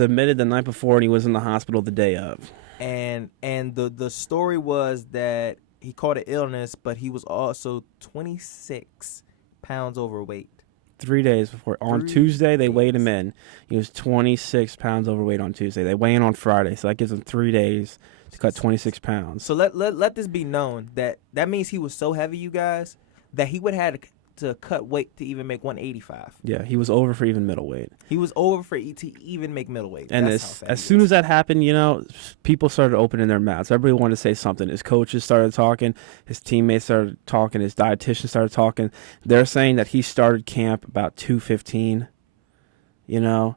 admitted the night before, and he was in the hospital the day of. And the story was that he caught an illness, but he was also 26 pounds overweight. 3 days before. On Tuesday, they weighed him in. He was 26 pounds overweight on Tuesday. They weigh in on Friday, so that gives him 3 days to cut 26 pounds. So let this be known that means he was so heavy, you guys, that he would have to cut weight to even make 185. Yeah, he was over for even middleweight. He was over to even make middleweight. And as soon as that happened, people started opening their mouths. Everybody wanted to say something. His coaches started talking. His teammates started talking. His dietitian started talking. They're saying that he started camp about 215.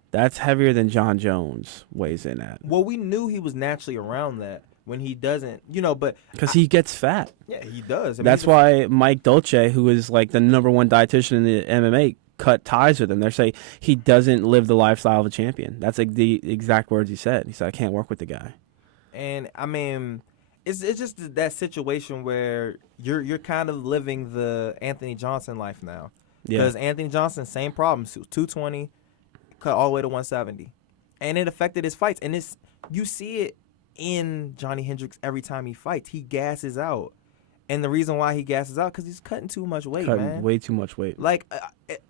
That's heavier than John Jones weighs in at. Well, we knew he was naturally around that. When he doesn't, but because he gets fat. Yeah, he does. That's why Mike Dolce, who is like the #1 dietitian in the MMA, cut ties with him. They're saying he doesn't live the lifestyle of a champion. That's like the exact words he said. He said, "I can't work with the guy." And I mean, it's just that situation where you're kind of living the Anthony Johnson life now. Because Anthony Johnson, same problem, 220, cut all the way to 170, and it affected his fights. And you see it in Johnny Hendricks every time he fights. He gasses out, and the reason why he gasses out because he's cutting too much weight, man. Way too much weight. Like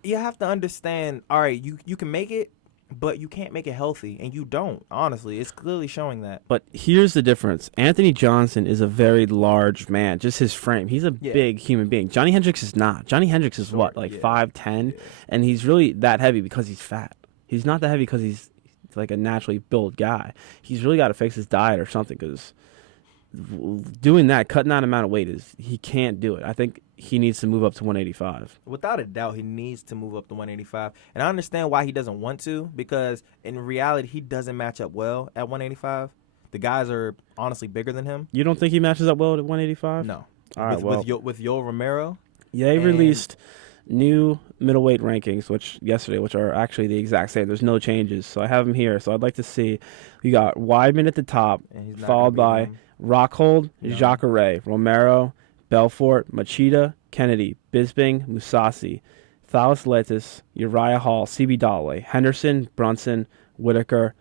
you have to understand. All right, you can make it, but you can't make it healthy, and you don't. Honestly, it's clearly showing that. But here's the difference: Anthony Johnson is a very large man. Just his frame, he's a big human being. Johnny Hendricks is not. Johnny Hendricks is what, like 5'10", and he's really that heavy because he's fat. He's not that heavy because he's like a naturally built guy. He's really got to fix his diet or something, because doing that, cutting that amount of weight, he can't do it. I think he needs to move up to 185. Without a doubt, he needs to move up to 185. And I understand why he doesn't want to, because in reality, he doesn't match up well at 185. The guys are honestly bigger than him. You don't think he matches up well at 185? No. All right, with Yoel Romero? Yeah, they released new middleweight rankings, which are actually the exact same. There's no changes, so I have them here. So I'd like to see. We got Weidman at the top, followed by Rockhold, Jacare, Romero, Belfort, Machida, Kennedy, Bisping, Musasi, Thales Letis, Uriah Hall, CB Dalloway, Henderson, Brunson, Whitaker,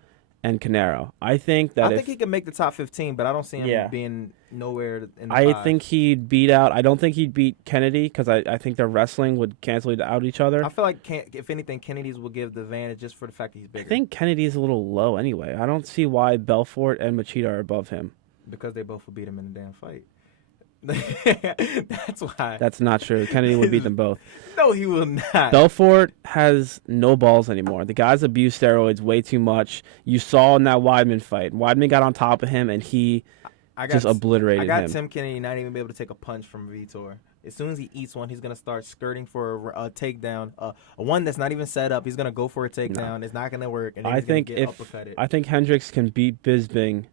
and Canero. I think he can make the top 15, but I don't see him being nowhere in the I five. think he'd beat out. I don't think he'd beat Kennedy, because I think their wrestling would cancel out each other. I feel like, if anything, Kennedy's will give the advantage just for the fact that he's bigger. I think Kennedy's a little low anyway. I don't see why Belfort and Machida are above him. Because they both will beat him in the damn fight. That's why. That's not true. Kennedy would beat them both. No, he will not. Belfort has no balls anymore. The guy's abused steroids way too much. You saw in that Weidman fight. Weidman got on top of him, and he just obliterated him. I got Tim Kennedy not even be able to take a punch from Vitor. As soon as he eats one, he's going to start skirting for a takedown. A one that's not even set up. He's going to go for a takedown. No. It's not going to work. And I think Hendricks can beat Bisping,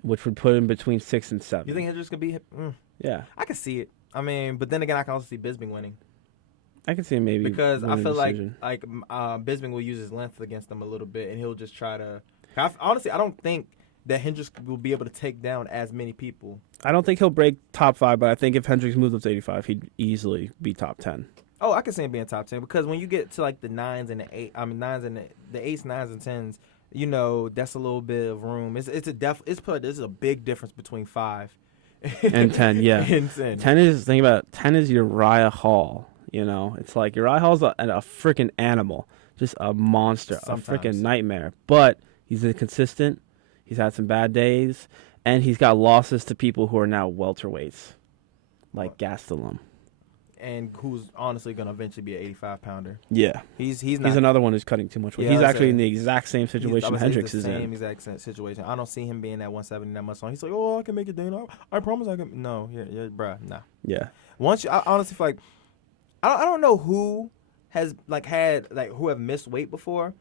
which would put him between 6 and 7. You think Hendricks can beat him? Yeah. I can see it. I mean, but then again, I can also see Bisping winning. I can see him maybe. Because I feel like Bisping will use his length against him a little bit, and he'll just try to. Honestly, I don't think that Hendricks will be able to take down as many people. I don't think he'll break top 5, but I think if Hendricks moves up to 85, he'd easily be top 10. Oh, I can see him being top 10, because when you get to like the 9s and the 8, I mean 9s and the 8s, 9s and 10s, that's a little bit of room. This is a big difference between 5 and 10. Yeah, and 10. 10 is Uriah Hall. It's like Uriah Hall's a freaking animal, just a monster, a freaking nightmare. But he's inconsistent. He's had some bad days, and he's got losses to people who are now welterweights, like Gastelum. and who's honestly gonna eventually be an 85 pounder. Yeah. He's He's not. another one who's cutting too much weight. Yeah, He's I would actually say in the exact same I situation would say Hendricks the is same in. exact situation. I don't see him being at 170 that much long. He's like, oh, I can make it, Dana. I promise I can. No, yeah, bruh, nah. Yeah. Once I honestly feel like I don't know who has who have missed weight before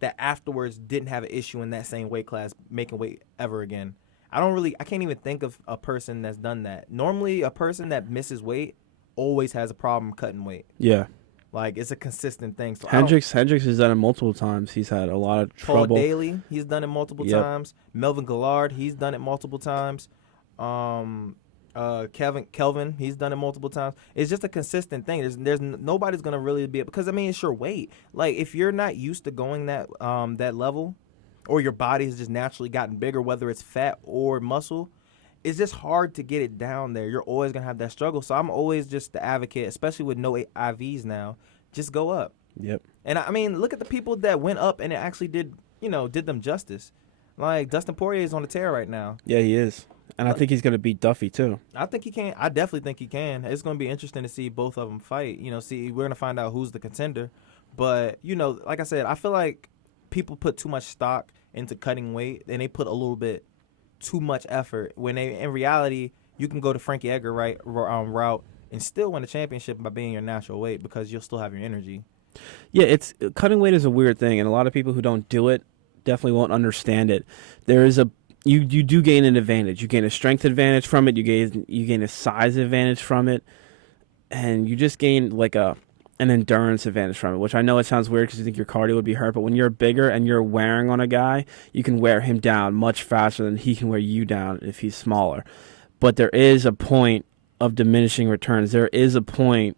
that afterwards didn't have an issue in that same weight class making weight ever again. I can't even think of a person that's done that. Normally, a person that misses weight always has a problem cutting weight. Yeah. Like, it's a consistent thing. So Hendricks has done it multiple times. He's had a lot of Paul trouble. Daly, he's done it multiple Yep. times. Melvin Gillard, he's done it multiple times. Kelvin, he's done it multiple times. It's just a consistent thing. There's nobody's gonna really be because I mean it's your weight. Like if you're not used to going that level, or your body has just naturally gotten bigger, whether it's fat or muscle, it's just hard to get it down there. You're always gonna have that struggle. So I'm always just the advocate, especially with no IVs now. Just go up. Yep. And I mean, look at the people that went up and it actually did them justice. Like Dustin Poirier is on the tear right now. Yeah, he is. And I think he's going to beat Duffy, too. I think he can. I definitely think he can. It's going to be interesting to see both of them fight. We're going to find out who's the contender. But, like I said, I feel like people put too much stock into cutting weight and they put a little bit too much effort when in reality, you can go to Frankie Edgar route and still win a championship by being your natural weight because you'll still have your energy. Yeah, cutting weight is a weird thing, and a lot of people who don't do it definitely won't understand it. There is you do gain an advantage. You gain a strength advantage from it. You gain a size advantage from it, and you just gain like an endurance advantage from it. Which I know it sounds weird because you think your cardio would be hurt, but when you're bigger and you're wearing on a guy, you can wear him down much faster than he can wear you down if he's smaller. But there is a point of diminishing returns. There is a point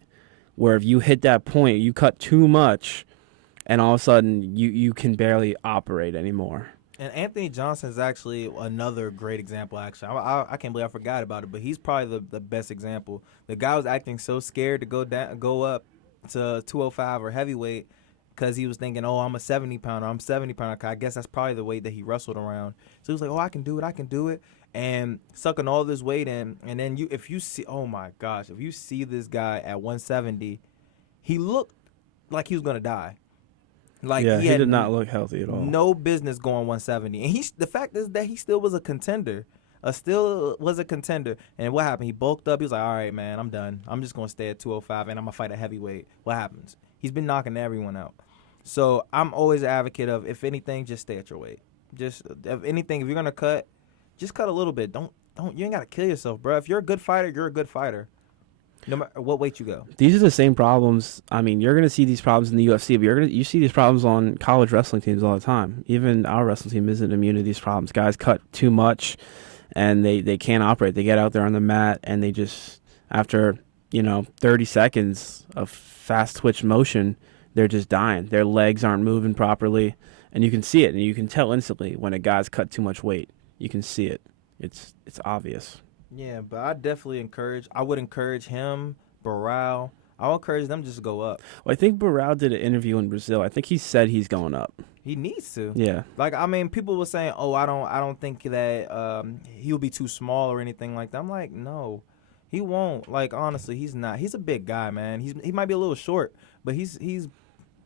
where if you hit that point, you cut too much, and all of a sudden you can operate anymore. And Anthony Johnson is actually another great example, actually. I can't believe I forgot about it, but he's probably the best example. The guy was acting so scared to go up to 205 or heavyweight because he was thinking, oh, I'm a 70-pounder. I'm 70-pounder. I guess that's probably the weight that he wrestled around. So he was like, oh, I can do it. And sucking all this weight in. And then if you see, oh, my gosh, if you see this guy at 170, he looked like he was going to die. Like he did not look healthy at all. No business going 170. And the fact is that he still was a contender. And what happened? He bulked up. He was like, all right, man, I'm done. I'm just going to stay at 205, and I'm going to fight at heavyweight. What happens? He's been knocking everyone out. So I'm always an advocate of, if anything, just stay at your weight. Just, if anything, if you're going to cut, just cut a little bit. You ain't got to kill yourself, bro. If you're a good fighter, you're a good fighter. No matter what weight you go. These are the same problems. I mean, you're going to see these problems in the UFC, but you see these problems on college wrestling teams all the time. Even our wrestling team isn't immune to these problems. Guys cut too much, and they can't operate. They get out there on the mat, and they just, after 30 seconds of fast twitch motion, they're just dying. Their legs aren't moving properly, and you can see it, and you can tell instantly when a guy's cut too much weight. You can see it. It's obvious. Yeah, but I would encourage him, Barral. I would encourage them just to go up. Well, I think Barral did an interview in Brazil. I think he said he's going up. He needs to. Yeah. Like, I mean, people were saying, oh, I don't think that he'll be too small or anything like that. I'm like, no, he won't. Like, honestly, he's not. He's a big guy, man. He might be a little short, but he's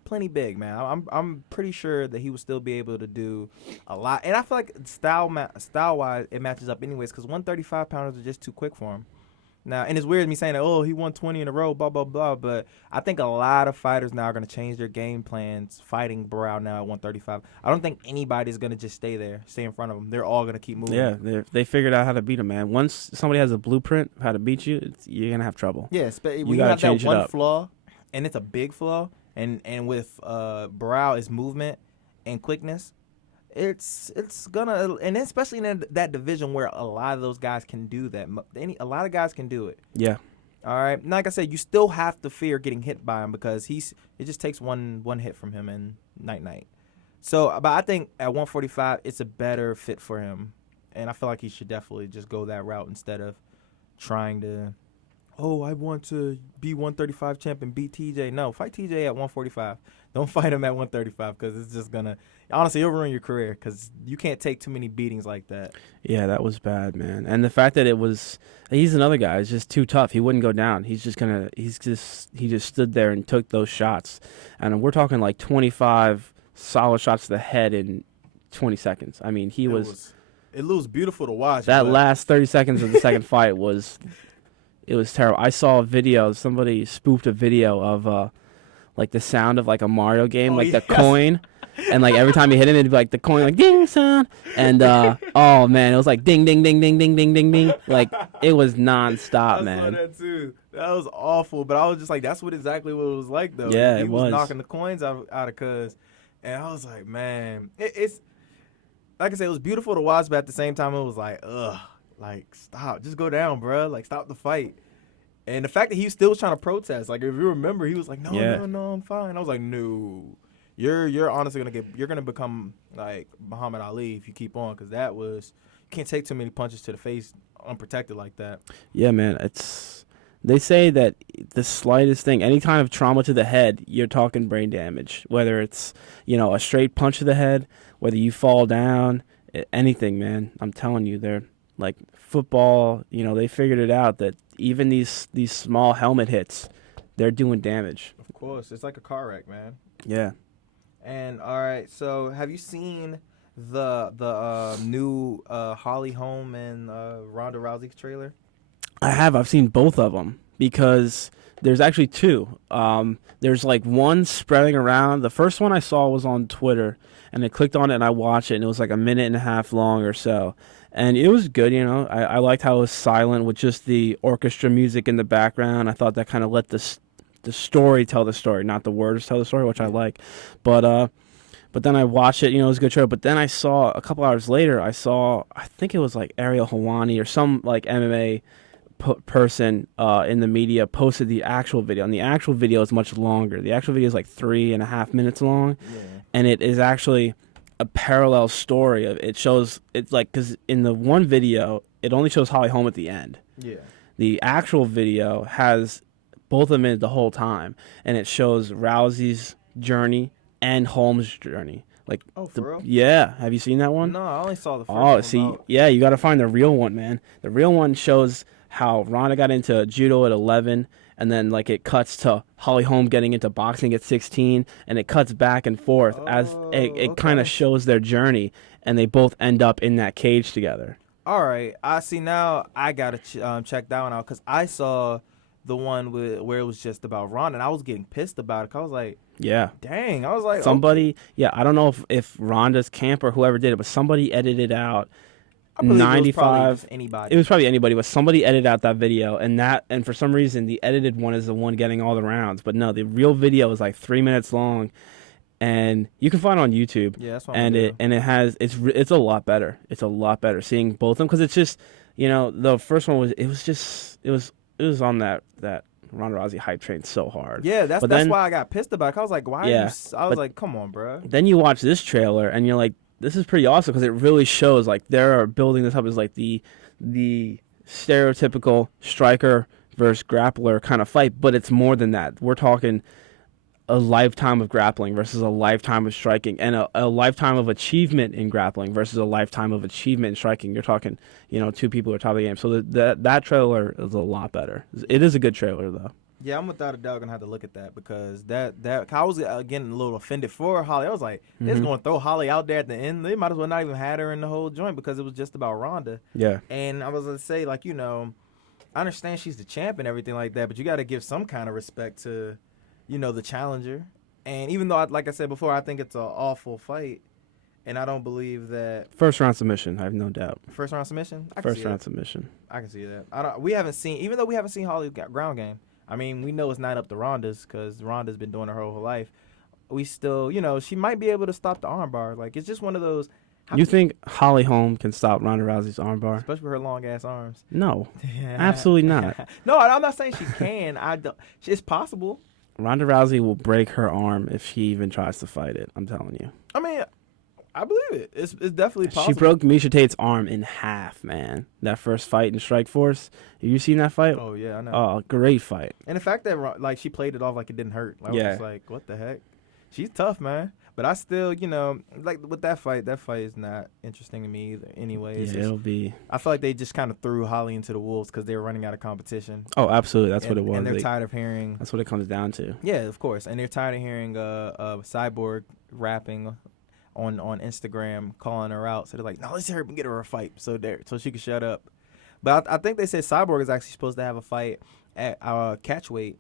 plenty big, man. I'm pretty sure that he would still be able to do a lot. And I feel like style-wise, it matches up anyways, because 135 pounders are just too quick for him. Now, and it's weird me saying that, oh, he won 20 in a row, blah, blah, blah, but I think a lot of fighters now are going to change their game plans fighting Barral now at 135. I don't think anybody's going to just stay in front of him. They're all going to keep moving. Yeah, they figured out how to beat him, man. Once somebody has a blueprint of how to beat you, you're going to have trouble. Yeah, when you have that one flaw, and it's a big flaw, and with Barral is movement and quickness, it's gonna, and especially in that division where a lot of those guys can do that. A lot of guys can do it. Yeah. All right. And like I said, you still have to fear getting hit by him because it just takes one hit from him and night. So, but I think at 145, it's a better fit for him, and I feel like he should definitely just go that route instead of trying to oh, I want to be 135 champ and beat TJ. No, fight TJ at 145. Don't fight him at 135 because it's just gonna honestly it'll ruin your career because you can't take too many beatings like that. Yeah, that was bad, man. And the fact that he's another guy. It's just too tough. He wouldn't go down. He just stood there and took those shots. And we're talking like 25 solid shots to the head in 20 seconds. I mean, it was beautiful to watch. That but last 30 seconds of the second fight was terrible. I saw a video. Somebody spoofed a video of like the sound of like a Mario game, like the coin. And like every time you hit it, it'd be like the coin, like ding sound. And oh man, it was like ding, ding, ding, ding, ding, ding, ding, ding. Like it was nonstop, man. I saw that too. That was awful. But I was just like, that's exactly what it was like though. Yeah, he it was was knocking the coins out of Cuz, and I was like, man, it's like I said, it was beautiful to watch, but at the same time, it was like, ugh, like stop, just go down, bro. Like stop the fight. And the fact that he still was trying to protest, like if you remember, he was like, no, I'm fine. I was like, no. You're honestly gonna become like Muhammad Ali if you keep on, because you can't take too many punches to the face unprotected like that. Yeah, man. They say that the slightest thing, any kind of trauma to the head, you're talking brain damage. Whether it's a straight punch to the head, whether you fall down, anything, man. I'm telling you, they're like football. They figured it out that even these small helmet hits, they're doing damage. Of course, it's like a car wreck, man. Yeah. And all right, so have you seen the new Holly Holm and Ronda Rousey trailer? I have. I've seen both of them because there's actually two. There's like one spreading around. The first one I saw was on Twitter, and I clicked on it and I watched it, and it was like a minute and a half long or so. And it was good, I liked how it was silent with just the orchestra music in the background. I thought that kind of let the story tell the story, not the words tell the story, which I like. But then I watched it, it was a good show. But then I saw a couple hours later, I think it was like Ariel Helwani or some like MMA person in the media posted the actual video. And the actual video is much longer. The actual video is like 3.5 minutes long. Yeah. And it is actually a parallel story. It shows, it's like, because in the one video, it only shows Holly Holm at the end. Yeah. The actual video has both of them in it the whole time, and it shows Rousey's journey and Holm's journey. Like, for real? Yeah. Have you seen that one? No, I only saw the first one. Oh, see, yeah, you got to find the real one, man. The real one shows how Ronda got into judo at 11, and then like it cuts to Holly Holm getting into boxing at 16, and it cuts back and forth as it kind of shows their journey, and they both end up in that cage together. All right, I see now. I gotta check that one out because I saw the one where it was just about Ronda, and I was getting pissed about it. 'Cause I was like, yeah, dang. I was like, somebody, okay. Yeah, I don't know if Ronda's camp or whoever did it, but somebody edited out 95. It was probably anybody, but somebody edited out that video, and for some reason the edited one is the one getting all the rounds. But no, the real video is like 3 minutes long, and you can find it on YouTube. Yeah, that's what it's a lot better. It's a lot better seeing both of them because it's just the first one it was on that Ronda Rousey hype train so hard. Yeah, that's why I got pissed about it. I was like, why? Yeah, I was like, come on, bro. Then you watch this trailer and you're like, this is pretty awesome because it really shows like they're building this up as like the stereotypical striker versus grappler kind of fight, but it's more than that. We're talking a lifetime of grappling versus a lifetime of striking, and a lifetime of achievement in grappling versus a lifetime of achievement in striking. You're talking, two people who are top of the game. So that trailer is a lot better. It is a good trailer though. Yeah, I'm without a doubt gonna have to look at that because that I was getting a little offended for Holly. I was like, they're just gonna throw Holly out there at the end. They might as well not even had her in the whole joint because it was just about Ronda. Yeah. And I was gonna say, like, I understand she's the champ and everything like that, but you got to give some kind of respect to, the challenger. And even though, like I said before, I think it's an awful fight, and I don't believe that first round submission. I have no doubt. First round submission. First round submission. I can see that. We haven't seen Holly's ground game. I mean, we know it's not up to Ronda's because Ronda's been doing her whole life. We still, she might be able to stop the armbar. Like, it's just one of those. You think Holly Holm can stop Ronda Rousey's armbar? Especially with her long-ass arms. No, absolutely not. No, I'm not saying she can. It's possible. Ronda Rousey will break her arm if she even tries to fight it. I'm telling you. I mean, I believe it. It's definitely possible. She broke Misha Tate's arm in half, man. That first fight in Strikeforce. Have you seen that fight? Oh yeah, I know. Oh, great fight. And the fact that like she played it off like it didn't hurt. I was Yeah. just like, what the heck? She's tough, man. But I still, like with that fight is not interesting to me either. Anyways, Yeah, it'll be. I feel like they just kind of threw Holly into the wolves because they were running out of competition. Oh, absolutely. That's what it was. And they're tired of hearing. That's what it comes down to. Yeah, of course. And they're tired of hearing Cyborg rapping on Instagram, calling her out. So they're like, no, let's hurry up and get her a fight so she can shut up. But I think they said Cyborg is actually supposed to have a fight at catchweight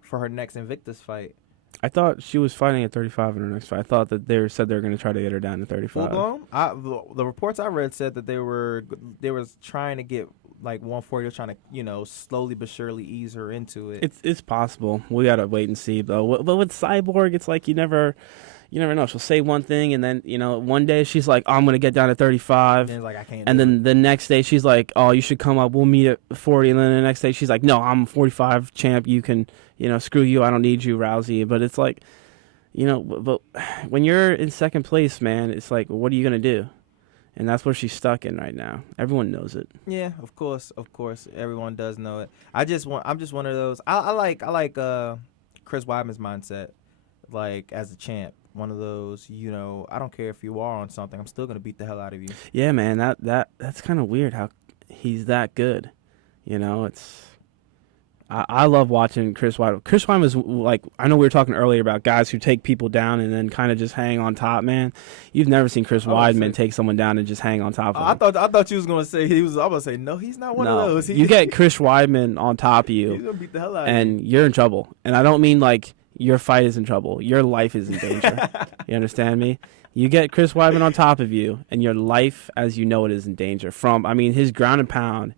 for her next Invictus fight. I thought she was fighting at 35 in her next fight. I thought that they said they were going to try to get her down to 35. Full blown? The reports I read said that they was trying to get like 140, trying to slowly but surely ease her into it. It's possible. We gotta wait and see though. But with Cyborg, it's like you never know. She'll say one thing, and then one day she's like, "Oh, I'm gonna get down to 35," and like I can't. And then the next day she's like, "Oh, you should come up. We'll meet at 40." And then the next day she's like, "No, I'm 45 champ. You can, screw you. I don't need you, Rousey." But it's like, but when you're in second place, man, it's like, what are you gonna do? And that's where she's stuck in right now. Everyone knows it. Yeah, of course, everyone does know it. I'm just one of those. I like Chris Weidman's mindset, like as a champ. One of those, I don't care if you are on something, I'm still gonna beat the hell out of you. Yeah, man, that's kind of weird how he's that good. It's. I love watching Chris Weidman. Chris Weidman was like, I know we were talking earlier about guys who take people down and then kind of just hang on top, man. You've never seen Chris Weidman take someone down and just hang on top of him. I thought you was gonna say he was. I'm gonna say no, he's not one of those. You get Chris Weidman on top of you, he's gonna beat the hell out of you, and you're in trouble. And I don't mean like your fight is in trouble. Your life is in danger. You understand me? You get Chris Weidman on top of you, and your life, as you know it, is in danger. His ground and pound.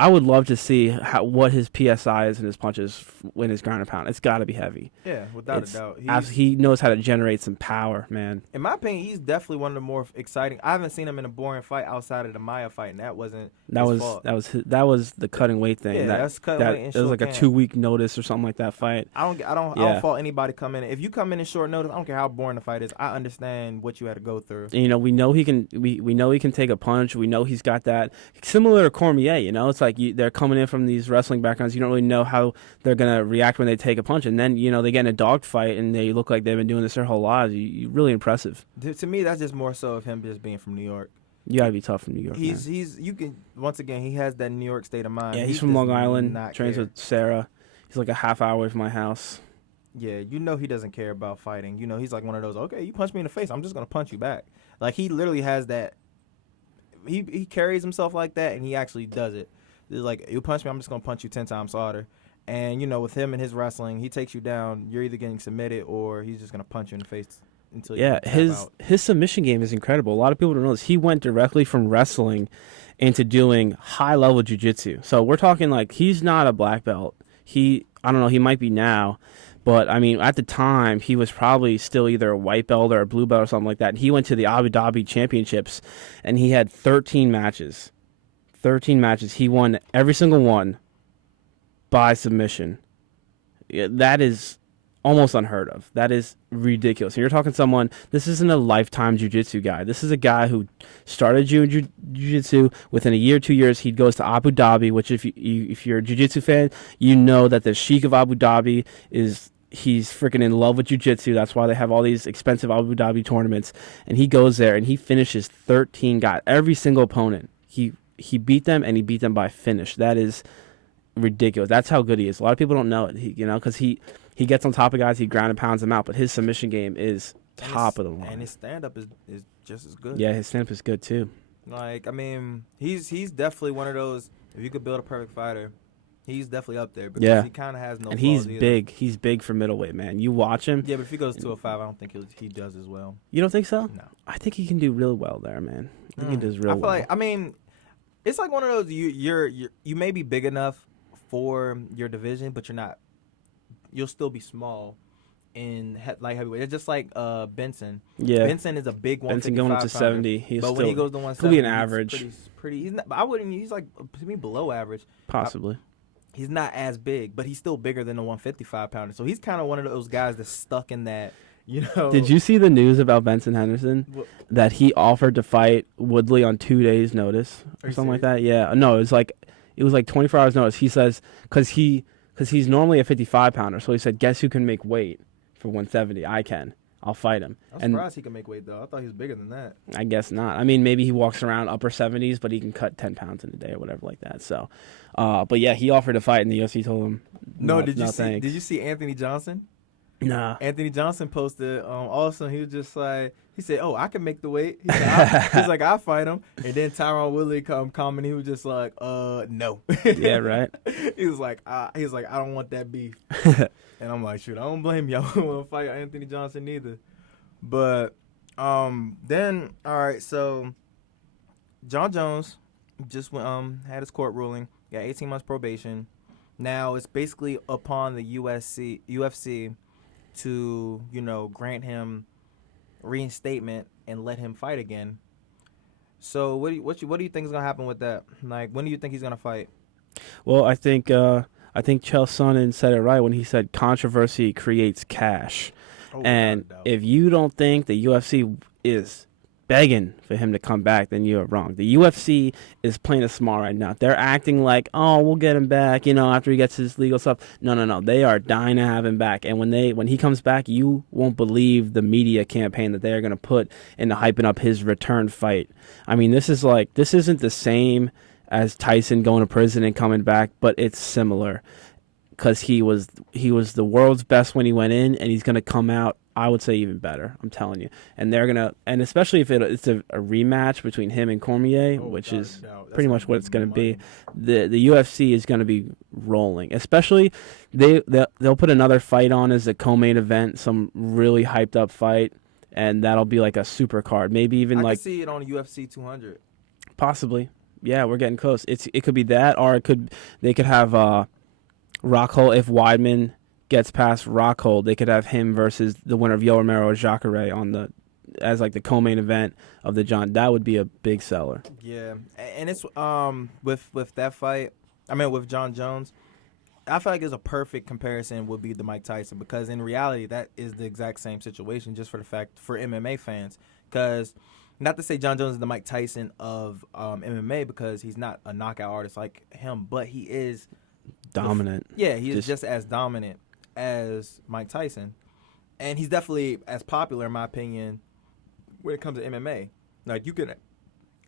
I would love to see what his PSI is in his punches when his ground and pound. It's got to be heavy. Yeah, without a doubt. He knows how to generate some power, man. In my opinion, he's definitely one of the more exciting. I haven't seen him in a boring fight outside of the Maya fight, and that wasn't his fault. That was the cutting weight thing. Yeah, that's cutting weight. It was like a 2-week notice or something like that fight. I don't fault anybody coming in. If you come in short notice, I don't care how boring the fight is. I understand what you had to go through. And, we know he can. We know he can take a punch. We know he's got that similar to Cormier. It's like they're coming in from these wrestling backgrounds. You don't really know how they're gonna react when they take a punch, and then they get in a dogfight and they look like they've been doing this their whole lives. You really impressive. To me, that's just more so of him just being from New York. You gotta be tough from New York. He has that New York state of mind. Yeah, he's from Long Island. Trains with Sarah. He's like a half hour away from my house. Yeah, he doesn't care about fighting. He's like one of those. Okay, you punch me in the face, I'm just gonna punch you back. Like he literally has that. He carries himself like that, and he actually does it. It's like, you punch me, I'm just gonna punch you 10 times harder. And with him and his wrestling, he takes you down. You're either getting submitted or he's just gonna punch you in the face until you tap out. His submission game is incredible. A lot of people don't know this. He went directly from wrestling into doing high level jiu-jitsu. So we're talking like he's not a black belt. I don't know, he might be now. But, at the time, he was probably still either a white belt or a blue belt or something like that. And he went to the Abu Dhabi Championships, and he had 13 matches. 13 matches. He won every single one by submission. That is almost unheard of. That is ridiculous. And you're talking someone, this isn't a lifetime jiu-jitsu guy. This is a guy who started jiu-jitsu. Within a year, 2 years, he goes to Abu Dhabi, which if you're a jiu-jitsu fan, you know that the Sheikh of Abu Dhabi he's freaking in love with jiu-jitsu. That's why they have all these expensive Abu Dhabi tournaments. And he goes there and he finishes 13 guys. Every single opponent. He beat them, and he beat them by finish. That is ridiculous. That's how good he is. A lot of people don't know it, because he gets on top of guys, he ground and pounds them out, but his submission game is top of the line. And his stand-up is just as good. Yeah, his stand-up is good, too. Like, he's definitely one of those, if you could build a perfect fighter, he's definitely up there because he kind of has no flaws. And he's either. big. He's big for middleweight, man. You watch him. Yeah, but if he goes 205, I don't think he does as well. You don't think so? No. I think he can do real well there, man. I think he does real well. I feel like, it's like one of those, you may be big enough for your division, but you'll still be small in light heavyweight. It's just like Benson. Yeah. Benson is a big 155 Benson going up to 70. But when he goes to 170, could be an average. Pretty. He's not. He's like, to me, below average. Possibly. He's not as big, but he's still bigger than the 155 pounder. So he's kind of one of those guys that's stuck in that You know. Did you see the news about Benson Henderson Well, that he offered to fight Woodley on 2 days' notice Are or you something like serious? that? Yeah, no, it was like 24 hours notice. He says because he's normally a 55 pounder, so he said, guess who can make weight for 170? I can. I'll fight him. I'm And surprised he can make weight though. I thought he was bigger than that. I guess not. I mean, maybe he walks around upper 70s, but he can cut 10 pounds in a day or whatever like that. So, but yeah, he offered to fight, and the UFC told him, No, no thanks. did you see Anthony Johnson? Nah. Anthony Johnson posted also he was just like he said, "Oh, I can make the weight." He's like, "I'll fight him." And then Tyron Woodley comment. He was just like, no." Yeah, right. He was like, "I don't want that beef." And I'm like, "Shoot, I don't blame you. I don't want to fight Anthony Johnson either." But then all right, so John Jones just had his court ruling, got 18 months probation. Now it's basically upon the UFC to, grant him reinstatement and let him fight again. So what do you think is gonna happen with that? Like, when do you think he's gonna fight? Well, I think Chael Sonnen said it right when he said controversy creates cash. Oh, And without a doubt. if you don't think the UFC is begging for him to come back, then you're wrong. The UFC is playing it smart right now. They're acting like, oh, we'll get him back, after he gets his legal stuff. No. They are dying to have him back. And when he comes back, you won't believe the media campaign that they're going to put into hyping up his return fight. I mean, this isn't the same as Tyson going to prison and coming back, but it's similar. Because he was the world's best when he went in, and he's going to come out, I would say, even better. I'm telling you. And and especially if it's a rematch between him and Cormier, which is pretty much what it's going to be. The UFC is going to be rolling. Especially they'll put another fight on as a co-main event, some really hyped up fight, and that'll be like a super card. Maybe even I like could see it on UFC 200. possibly. Yeah, we're getting close. It could be that, or they could have. Rockhold, if Weidman gets past Rockhold, they could have him versus the winner of Yo Romero or Jacare as like the co-main event of the John. That would be a big seller. Yeah, and it's with that fight. I mean, with John Jones, I feel like it's a perfect comparison would be the Mike Tyson, because in reality that is the exact same situation, just for the fact for MMA fans. Because not to say John Jones is the Mike Tyson of MMA, because he's not a knockout artist like him, but he is Dominant. He is just as dominant as Mike Tyson, and he's definitely as popular in my opinion when it comes to MMA. Like, you can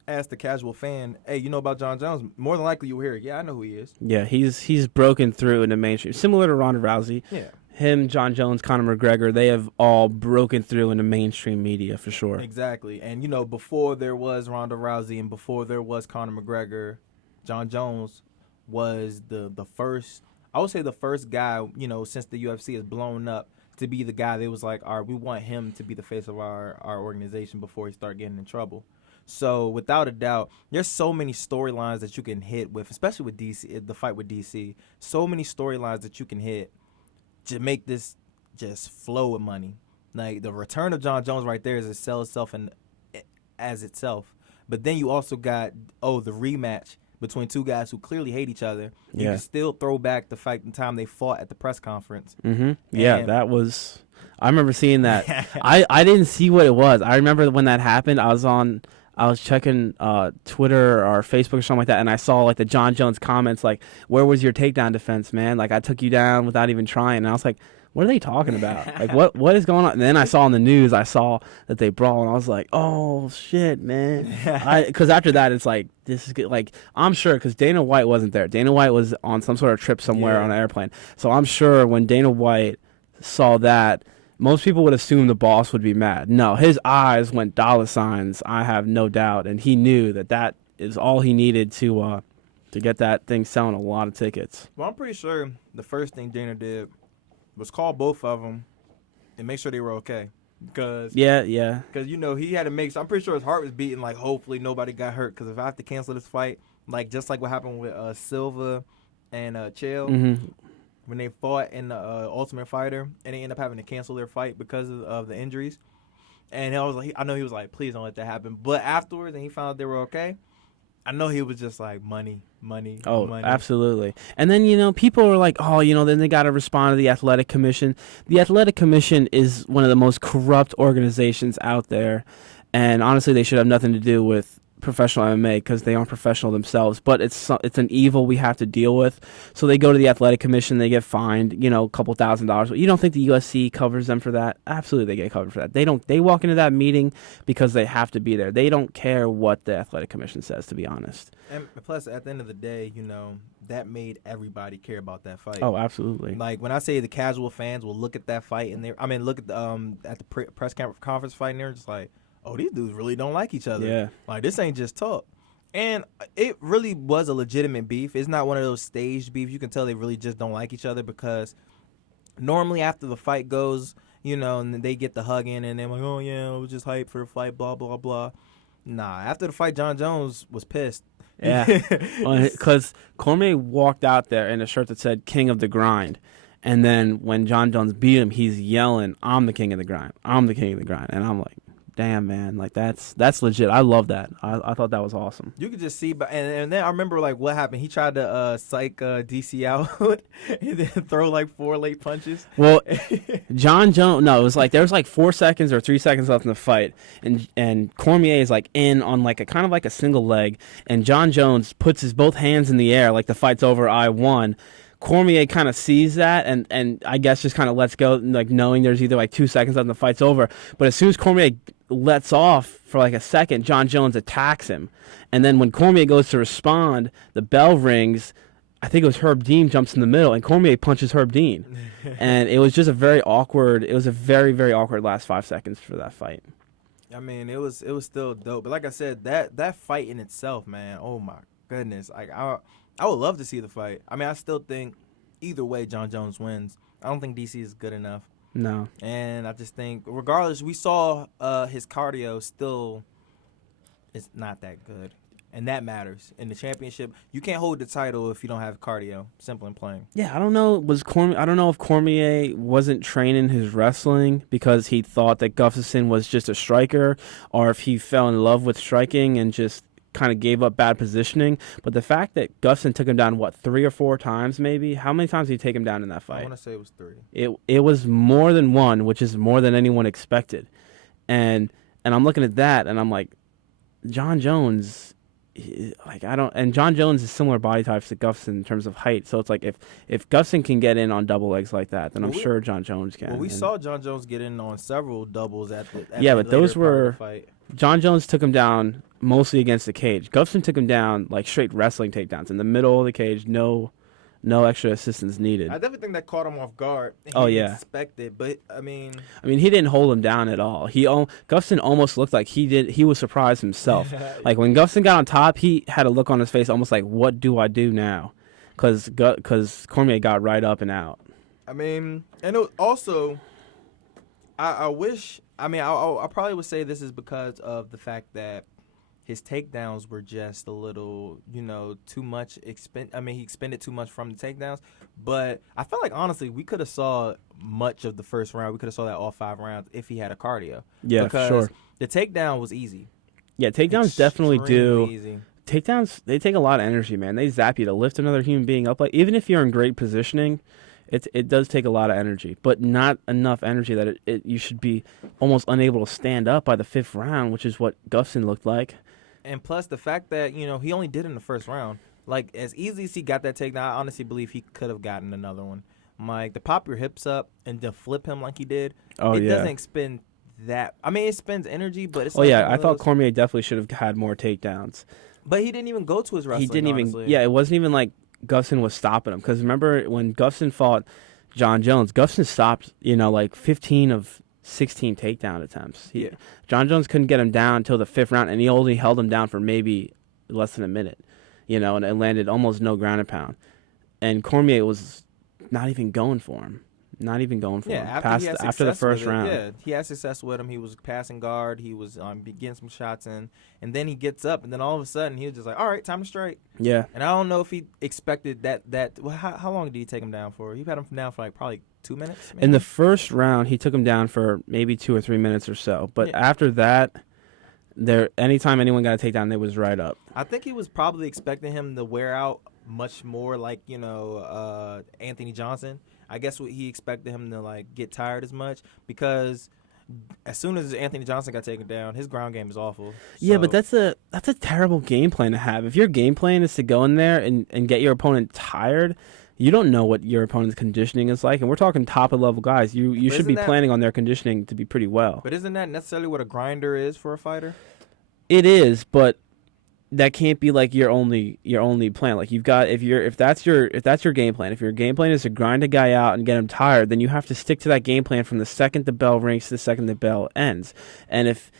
ask the casual fan, "Hey, you know about John Jones?" More than likely you'll hear, "Yeah, I know who he is." Yeah, he's broken through in the mainstream, similar to Ronda Rousey. Yeah, Him, John Jones, Conor McGregor, they have all broken through in the mainstream media for sure. exactly. And before there was Ronda Rousey and before there was Conor McGregor, John Jones was the first, I would say the first guy, since the UFC has blown up, to be the guy that was like, all right, we want him to be the face of our organization before he start getting in trouble. So without a doubt, there's so many storylines that you can hit with, especially with DC, the fight with DC. So many storylines that you can hit to make this just flow with money. Like, the return of John Jones right there is to sell itself as itself. But then you also got, the rematch between two guys who clearly hate each other. You can still throw back the fight and time they fought at the press conference. Mm-hmm. Yeah, that was. I remember seeing that. I didn't see what it was. I remember when that happened. I was checking Twitter or Facebook or something like that, and I saw like the John Jones comments like, "Where was your takedown defense, man? Like, I took you down without even trying." And I was like, what are they talking about? Like, what is going on? And then I saw on the news, I saw that they brawl, and I was like, oh shit, man. Because after that, it's like, this is good. Like, I'm sure, because Dana White wasn't there. Dana White was on some sort of trip somewhere on an airplane. So I'm sure when Dana White saw that, most people would assume the boss would be mad. No, his eyes went dollar signs, I have no doubt, and he knew that is all he needed to get that thing selling a lot of tickets. Well, I'm pretty sure the first thing Dana did was call both of them and make sure they were okay. Because he had to make. So I'm pretty sure his heart was beating. Like, hopefully nobody got hurt. Because if I have to cancel this fight, like just like what happened with Silva and Chael, when they fought in the Ultimate Fighter, and they end up having to cancel their fight because of the injuries. And I know he was like, please don't let that happen. But afterwards, and he found out they were okay, I know he was just like money. Oh, absolutely. And then, people are like, oh, then they got to respond to the Athletic Commission. The Athletic Commission is one of the most corrupt organizations out there. And honestly, they should have nothing to do with professional MMA because they aren't professional themselves. But it's an evil we have to deal with. So they go to the Athletic Commission, they get fined, a couple $1,000s. But you don't think the USC covers them for that? Absolutely, they get covered for that. They walk into that meeting because they have to be there. They don't care what the Athletic Commission says, to be honest. And plus, at the end of the day, that made everybody care about that fight. Oh, absolutely. Like when I say the casual fans will look at that fight and look at the press conference fight and they're just like, oh, these dudes really don't like each other. Yeah. Like, this ain't just talk. And it really was a legitimate beef. It's not one of those staged beefs. You can tell they really just don't like each other because normally after the fight goes, and they get the hug in and they're like, oh, yeah, I was just hyped for the fight, blah, blah, blah. Nah, after the fight, John Jones was pissed. Yeah, because Cormier walked out there in a shirt that said King of the Grind. And then when John Jones beat him, he's yelling, I'm the king of the grind. I'm the king of the grind. And I'm like, damn, man, like that's legit. I love that. I thought that was awesome. You could just see, and then I remember like what happened. He tried to psych DC out and then throw like 4 late punches. Well, John Jones, no, it was like there was like 4 seconds or 3 seconds left in the fight, and Cormier is like in on like a kind of like a single leg, and John Jones puts his both hands in the air like the fight's over, I won. Cormier kind of sees that and I guess just kind of lets go, like knowing there's either like 2 seconds left and the fight's over. But as soon as Cormier lets off for like a second, John Jones attacks him. And then when Cormier goes to respond, the bell rings. I think it was Herb Dean jumps in the middle, and Cormier punches Herb Dean. And it was just a very, very awkward last 5 seconds for that fight. I mean, it was still dope. But like I said, that fight in itself, man, oh my goodness. Like I would love to see the fight. I mean, I still think either way John Jones wins. I don't think DC is good enough. No. And I just think, regardless, we saw his cardio still is not that good. And that matters. In the championship, you can't hold the title if you don't have cardio. Simple and plain. Yeah, I don't know. I don't know if Cormier wasn't training his wrestling because he thought that Gustafsson was just a striker, or if he fell in love with striking and just kind of gave up bad positioning. But the fact that Gustafsson took him down 3 or 4 times, maybe. How many times did he take him down in that fight? I want to say it was 3. It was more than 1, which is more than anyone expected. And I'm looking at that and I'm like, John Jones, and John Jones is similar body types to Gustafsson in terms of height. So it's like if Gustafsson can get in on double legs like that, then I'm sure John Jones can. Well, we saw John Jones get in on several doubles at the but those were fight. John Jones took him down mostly against the cage. Gustafsson took him down like straight wrestling takedowns in the middle of the cage, no extra assistance needed. I definitely think that caught him off guard. He didn't expect it, but I mean, he didn't hold him down at all. Gustafsson almost looked like he was surprised himself. Like when Gustafsson got on top, he had a look on his face almost like, what do I do now? Because Cormier got right up and out. I mean, and it was also, I wish. I mean, I probably would say this is because of the fact that his takedowns were just a little, too much. He expended too much from the takedowns. But I felt like, honestly, we could have saw much of the first round. We could have saw that all 5 rounds if he had a cardio. Yeah, because sure. The takedown was easy. Yeah, takedowns definitely do. Easy. Takedowns, they take a lot of energy, man. They zap you to lift another human being up. Like, even if you're in great positioning, it does take a lot of energy, but not enough energy that you should be almost unable to stand up by the 5th round, which is what Gustafsson looked like. And plus the fact that, he only did it in the first round. Like, as easy as he got that takedown, I honestly believe he could have gotten another one. Like, to pop your hips up and to flip him like he did, it doesn't expend that. I mean, it spends energy, but it's I thought Cormier definitely should have had more takedowns. But he didn't even go to his wrestling, He didn't honestly. even, it wasn't even like Gustafsson was stopping him. Because remember when Gustafsson fought John Jones, Gustafsson stopped, like 15 of 16 takedown attempts. John Jones couldn't get him down until the 5th round, and he only held him down for maybe less than a minute, and it landed almost no ground and pound. And Cormier was not even going for him. After the first round. Yeah, he had success with him. He was passing guard. He was getting some shots in. And then he gets up, and then all of a sudden, he was just like, all right, time to strike. Yeah. And I don't know if he expected that. Well, how long did he take him down for? He had him down for probably 2 minutes? Maybe? In the first round, he took him down for maybe 2 or 3 minutes or so. But after that, anytime anyone got a takedown, they was right up. I think he was probably expecting him to wear out much more, like Anthony Johnson. I guess he expected him to like get tired as much because as soon as Anthony Johnson got taken down, his ground game is awful. Yeah, but that's a terrible game plan to have. If your game plan is to go in there and get your opponent tired, you don't know what your opponent's conditioning is like, and we're talking top of level guys. You should be planning on their conditioning to be pretty well. But isn't that necessarily what a grinder is for a fighter? It is, but that can't be like your only plan. Like you've got if that's your game plan. If your game plan is to grind a guy out and get him tired, then you have to stick to that game plan from the second the bell rings to the second the bell ends. And if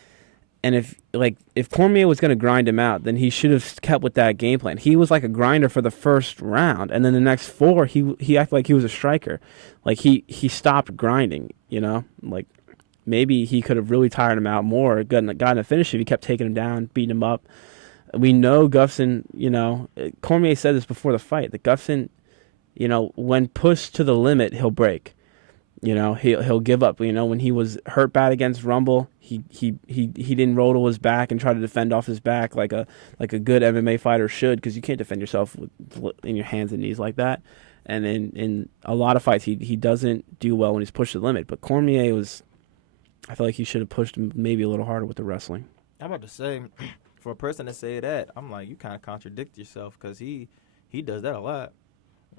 Cormier was going to grind him out, then he should have kept with that game plan. He was like a grinder for the first round, and then the next 4 he acted like he was a striker. Like he stopped grinding, Like maybe he could have really tired him out more, gotten a finish if he kept taking him down, beating him up. We know Gustafsson, Cormier said this before the fight, that Gustafsson, when pushed to the limit, he'll break. He'll give up. When he was hurt bad against Rumble, he didn't roll to his back and try to defend off his back like a good MMA fighter should, because you can't defend yourself in your hands and knees like that. And in a lot of fights, he doesn't do well when he's pushed to the limit. But Cormier I feel like he should have pushed him maybe a little harder with the wrestling. I'm about to say, for a person to say that, I'm like, you kind of contradict yourself, because he does that a lot.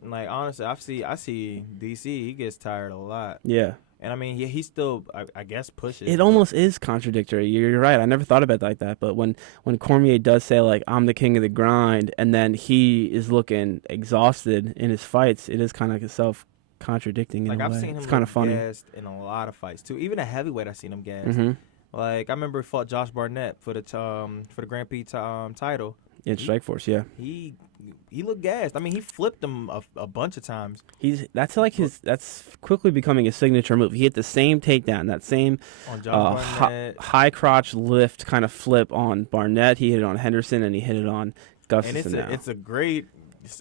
Like, honestly, I see DC, he gets tired a lot. Yeah. And I mean, he still, I guess, pushes. It almost is contradictory. You're right. I never thought about it like that. But when Cormier does say, like, I'm the king of the grind, and then he is looking exhausted in his fights, it is kind of self-contradicting in a way. I've seen him it's kind of funny. Gassed in a lot of fights, too. Even at heavyweight, I've seen him gassed. Mm-hmm. Like, I remember he fought Josh Barnett for the Grand Prix title. In Strikeforce, yeah. He looked gassed. I mean, he flipped him a bunch of times. That's quickly becoming his signature move. He hit the same takedown, that same high crotch lift kind of flip on Barnett. He hit it on Henderson, and he hit it on Gustafsson. And it's a great.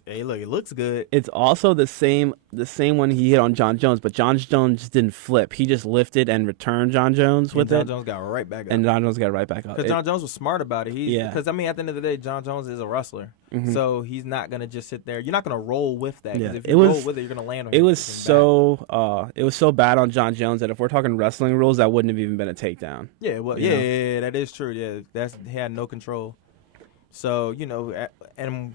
Hey, look, it looks good. It's also the same one he hit on John Jones, but John Jones just didn't flip. He just lifted and returned John Jones with it. John Jones got right back up. And John Jones got right back up. Because John Jones was smart about it. Because, I mean, at the end of the day, John Jones is a wrestler. Mm-hmm. So he's not going to just sit there. You're not going to roll with that. Because if you roll with it, you're going to land on it. It was so bad on John Jones that if we're talking wrestling rules, that wouldn't have even been a takedown. Yeah, well, yeah, that is true. Yeah, he had no control. So, and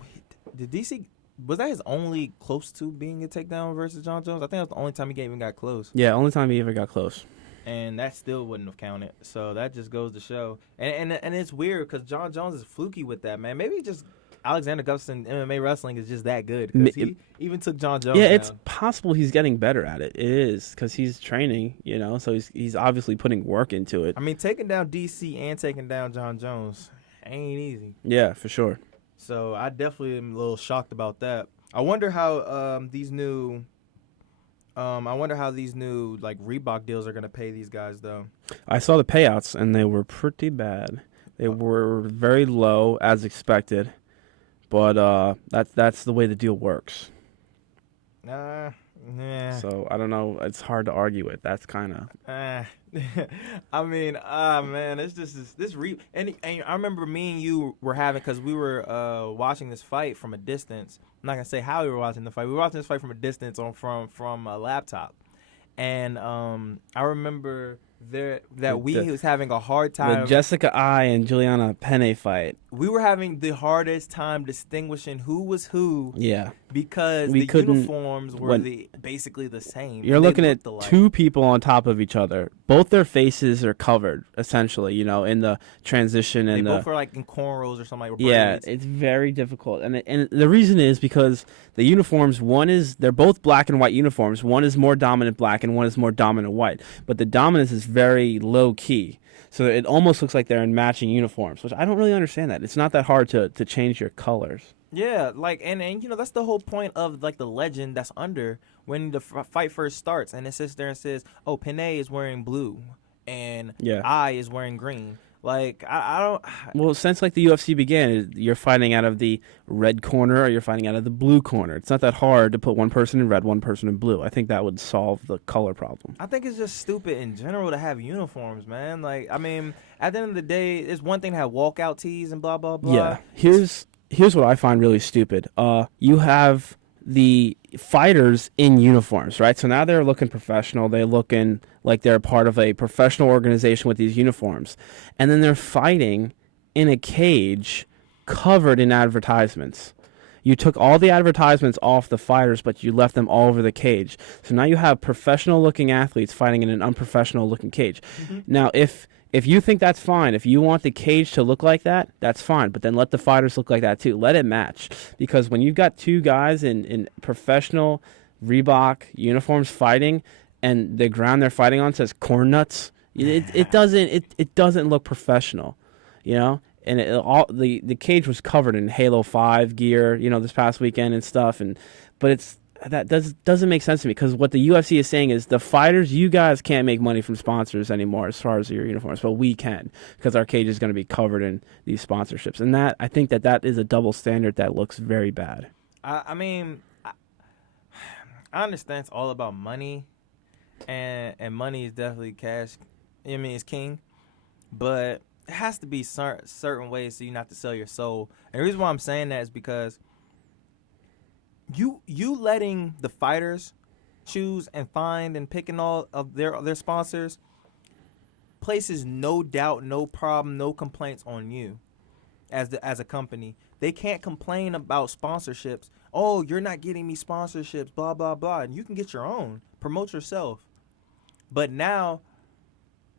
did DC... Was that his only close to being a takedown versus John Jones? I think that was the only time he even got close. Yeah, only time he ever got close. And that still wouldn't have counted. So that just goes to show. And it's weird because John Jones is fluky with that, man. Maybe just Alexander Gustafsson MMA wrestling is just that good. Because he even took John Jones down. It's possible he's getting better at it. It is, because he's training, so he's obviously putting work into it. I mean, taking down DC and taking down John Jones ain't easy. Yeah, for sure. So I definitely am a little shocked about that. I wonder how these new like Reebok deals are gonna pay these guys though. I saw the payouts and they were pretty bad. They were very low as expected, but that's the way the deal works. Yeah. So I don't know. It's hard to argue with. That's kind of. I mean, man, it's just and I remember me and you were having, because we were watching this fight from a distance. I'm not gonna say how we were watching the fight. We were watching this fight from a distance from a laptop, and I remember was having a hard time. The Jessica I and Juliana Penne fight. We were having the hardest time distinguishing who was who. Yeah. Because the uniforms were basically the same. You're looking at two people on top of each other. Both their faces are covered, essentially, in the transition. They both are like in cornrows or something. Yeah, it's very difficult. And the reason is because the uniforms, they're both black and white uniforms. One is more dominant black and one is more dominant white. But the dominance is very low key. So it almost looks like they're in matching uniforms, which I don't really understand that. It's not that hard to change your colors. Yeah, like, and that's the whole point of, like, the legend that's under when the fight first starts. And it sits there and says, oh, Penne is wearing blue and I is wearing green. Like I don't. Well, since like the UFC began, you're fighting out of the red corner or you're fighting out of the blue corner. It's not that hard to put one person in red, one person in blue. I think that would solve the color problem. I think it's just stupid in general to have uniforms, man. Like, I mean, at the end of the day, it's one thing to have walkout tees and blah blah blah. Yeah. Here's what I find really stupid. You have the fighters in uniforms, right? So now they're looking professional. They're looking like they're part of a professional organization with these uniforms. And then they're fighting in a cage covered in advertisements. You took all the advertisements off the fighters, but you left them all over the cage. So now you have professional-looking athletes fighting in an unprofessional-looking cage. Mm-hmm. Now, if you think that's fine, if you want the cage to look like that, that's fine. But then let the fighters look like that too. Let it match. Because when you've got two guys in professional Reebok uniforms fighting, and the ground they're fighting on says corn nuts, it doesn't look professional, you know. And the cage was covered in Halo 5 gear, you know, this past weekend and stuff. But that doesn't make sense to me, because what the UFC is saying is the fighters, you guys can't make money from sponsors anymore as far as your uniforms, but we can, because our cage is going to be covered in these sponsorships. And I think that is a double standard that looks very bad. I mean, I understand it's all about money, and money is definitely cash. I mean, it's king, but it has to be certain ways so you not to sell your soul. And the reason why I'm saying that is because you letting the fighters choose and find and picking all of their sponsors places no doubt, no problem, no complaints on you as a company. They can't complain about sponsorships. Oh, you're not getting me sponsorships, blah blah blah. And you can get your own, promote yourself. But now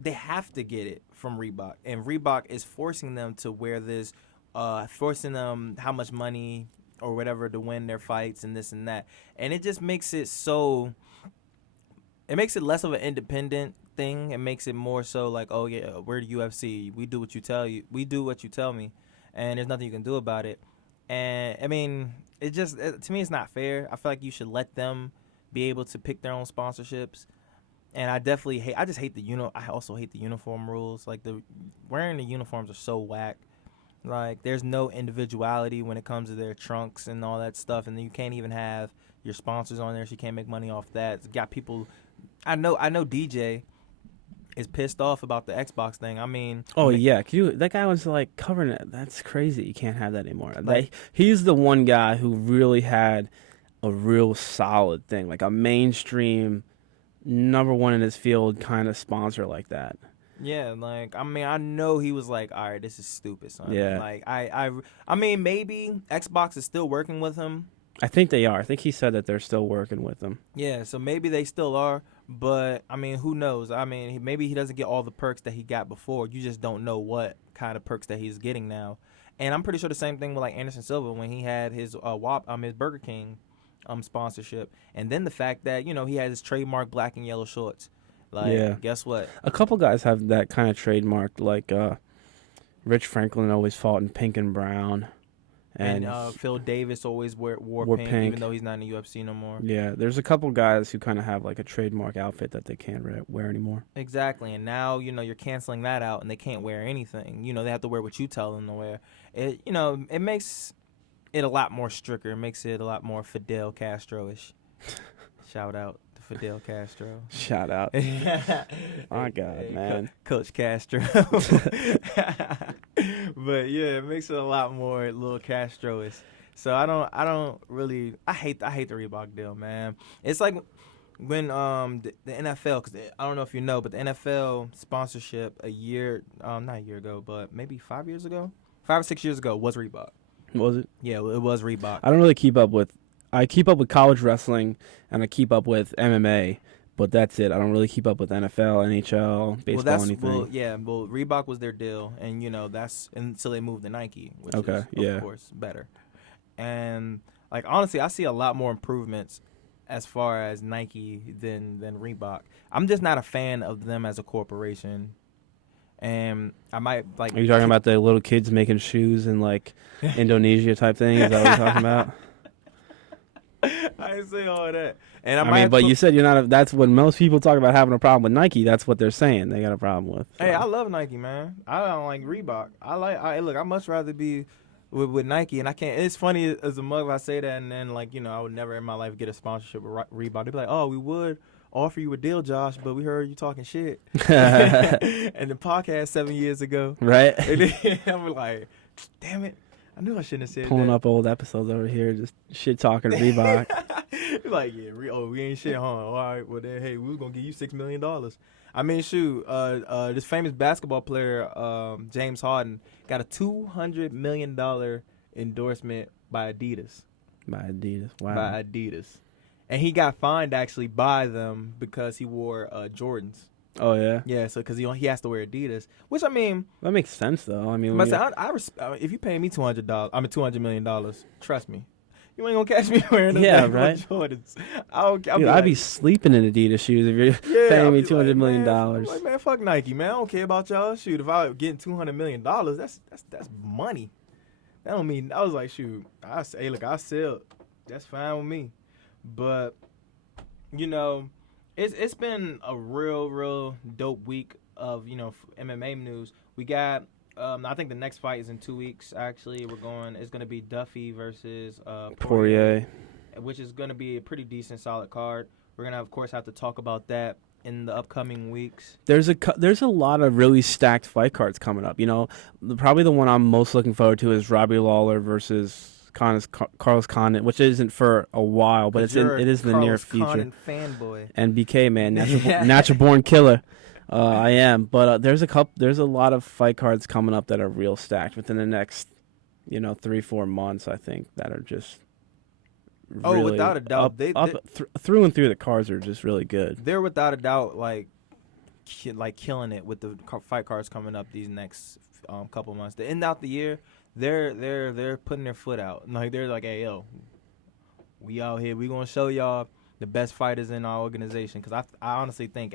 they have to get it from Reebok, and Reebok is forcing them to wear this, forcing them how much money or whatever to win their fights and this and that. And it just makes it so, it makes it less of an independent thing. It makes it more so like, oh yeah, we're the UFC. We do what you tell me, and there's nothing you can do about it. And I mean, to me, it's not fair. I feel like you should let them be able to pick their own sponsorships. And I also hate the uniform rules. Like, wearing the uniforms are so whack. Like, there's no individuality when it comes to their trunks and all that stuff, and then you can't even have your sponsors on there, so you can't make money off that. It's got people. I know DJ is pissed off about the Xbox thing. I mean, yeah, that guy was like covering it. That's crazy. You can't have that anymore. Like, he's the one guy who really had a real solid thing, like a mainstream number one in his field kind of sponsor like that. Yeah, like, I mean, I know he was like, all right, this is stupid, son. Yeah. Like, I mean, maybe Xbox is still working with him. I think they are. I think he said that they're still working with him. Yeah, so maybe they still are, but, I mean, who knows? I mean, maybe he doesn't get all the perks that he got before. You just don't know what kind of perks that he's getting now. And I'm pretty sure the same thing with, like, Anderson Silva when he had his his Burger King sponsorship. And then the fact that, you know, he had his trademark black and yellow shorts. Like, yeah. Guess what? A couple guys have that kind of trademark. Like, Rich Franklin always fought in pink and brown. And Phil Davis always wore pink, even though he's not in the UFC no more. Yeah, there's a couple guys who kind of have like a trademark outfit that they can't wear anymore. Exactly, and now, you know, you're canceling that out, and they can't wear anything. You know, they have to wear what you tell them to wear. It, you know, it makes it a lot more stricter. It makes it a lot more Fidel Castro-ish. Shout out to Fidel Castro. Shout out. My God, man. Coach Castro. But yeah, it makes it a lot more little Castro-ish. So I don't really, I hate the Reebok deal, man. It's like when the NFL, because I don't know if you know, but the NFL sponsorship not a year ago, but maybe 5 years ago, 5 or 6 years ago, was Reebok. Was it? Yeah, it was Reebok. I don't really keep up with. I keep up with college wrestling and I keep up with MMA, but that's it. I don't really keep up with NFL, NHL, baseball, anything. Well, Reebok was their deal, and you know that's until they moved to Nike, which is of course better. And like honestly, I see a lot more improvements as far as Nike than Reebok. I'm just not a fan of them as a corporation. And I might like. Are you talking about the little kids making shoes in like Indonesia type thing? Is that what you're talking about? I I ain't say all that. And I I might mean, have but to you said you're not. That's when most people talk about having a problem with Nike. That's what they're saying. They got a problem with. So. Hey, I love Nike, man. I don't like Reebok. Look, I much rather be with Nike, and I can't. It's funny as a mug if I say that, and then like I would never in my life get a sponsorship with Reebok. They'd be like, oh, we would offer you a deal, Josh, but we heard you talking shit. And the podcast 7 years ago, Right. and then I'm like, damn it, I knew I shouldn't have said Pulling that. up old episodes over here, just shit talking Reebok. Like, yeah, we ain't shit, huh? All right, well then, hey, we was gonna give you $6 million. I mean, shoot, this famous basketball player, James Harden, got a $200 million endorsement by Adidas. By Adidas. Wow. By Adidas, and he got fined actually by them because he wore Jordans. Oh yeah. Yeah, so because he has to wear Adidas, which I mean, That makes sense though. I mean, but if you pay me $200 million, trust me, you ain't gonna catch me wearing those Jordans. Dude, I'd be sleeping in Adidas shoes if you're paying me $200 million. I'm like, man, fuck Nike, man. I don't care about y'all. Shoot, if I was getting $200 million, that's money. That don't mean I was like, shoot. I say, look, I sell. That's fine with me. But it's been a real dope week of MMA news. We got. I think the next fight is in 2 weeks. Actually, it's going to be Duffy versus Poirier, which is going to be a pretty decent, solid card. We're gonna, of course, have to talk about that in the upcoming weeks. There's a lot of really stacked fight cards coming up. Probably the one I'm most looking forward to is Robbie Lawler versus Carlos Condit, which isn't for a while, but it is in the near future. Condit fanboy. And BK, man, natural born killer. I am, but there's a lot of fight cards coming up that are real stacked within the next 3-4 months. I think that are just really without a doubt, through and through. The cards are just really good. They're without a doubt like killing it with the fight cards coming up these next couple months. To end out the year, they're putting their foot out. Like they're like, hey yo, we out here. We gonna show y'all the best fighters in our organization. Because I honestly think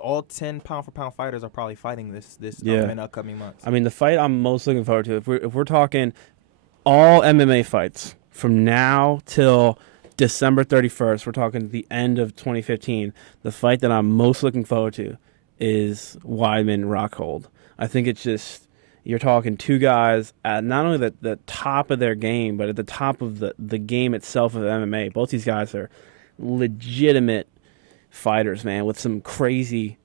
all 10 pound for pound fighters are probably fighting this in the upcoming months. I mean, the fight I'm most looking forward to, if we're talking all MMA fights from now till December 31st, we're talking the end of 2015, the fight that I'm most looking forward to is Weidman-Rockhold. I think it's just, you're talking two guys at not only the top of their game, but at the top of the game itself of MMA. Both these guys are legitimate fighters, man, with some crazy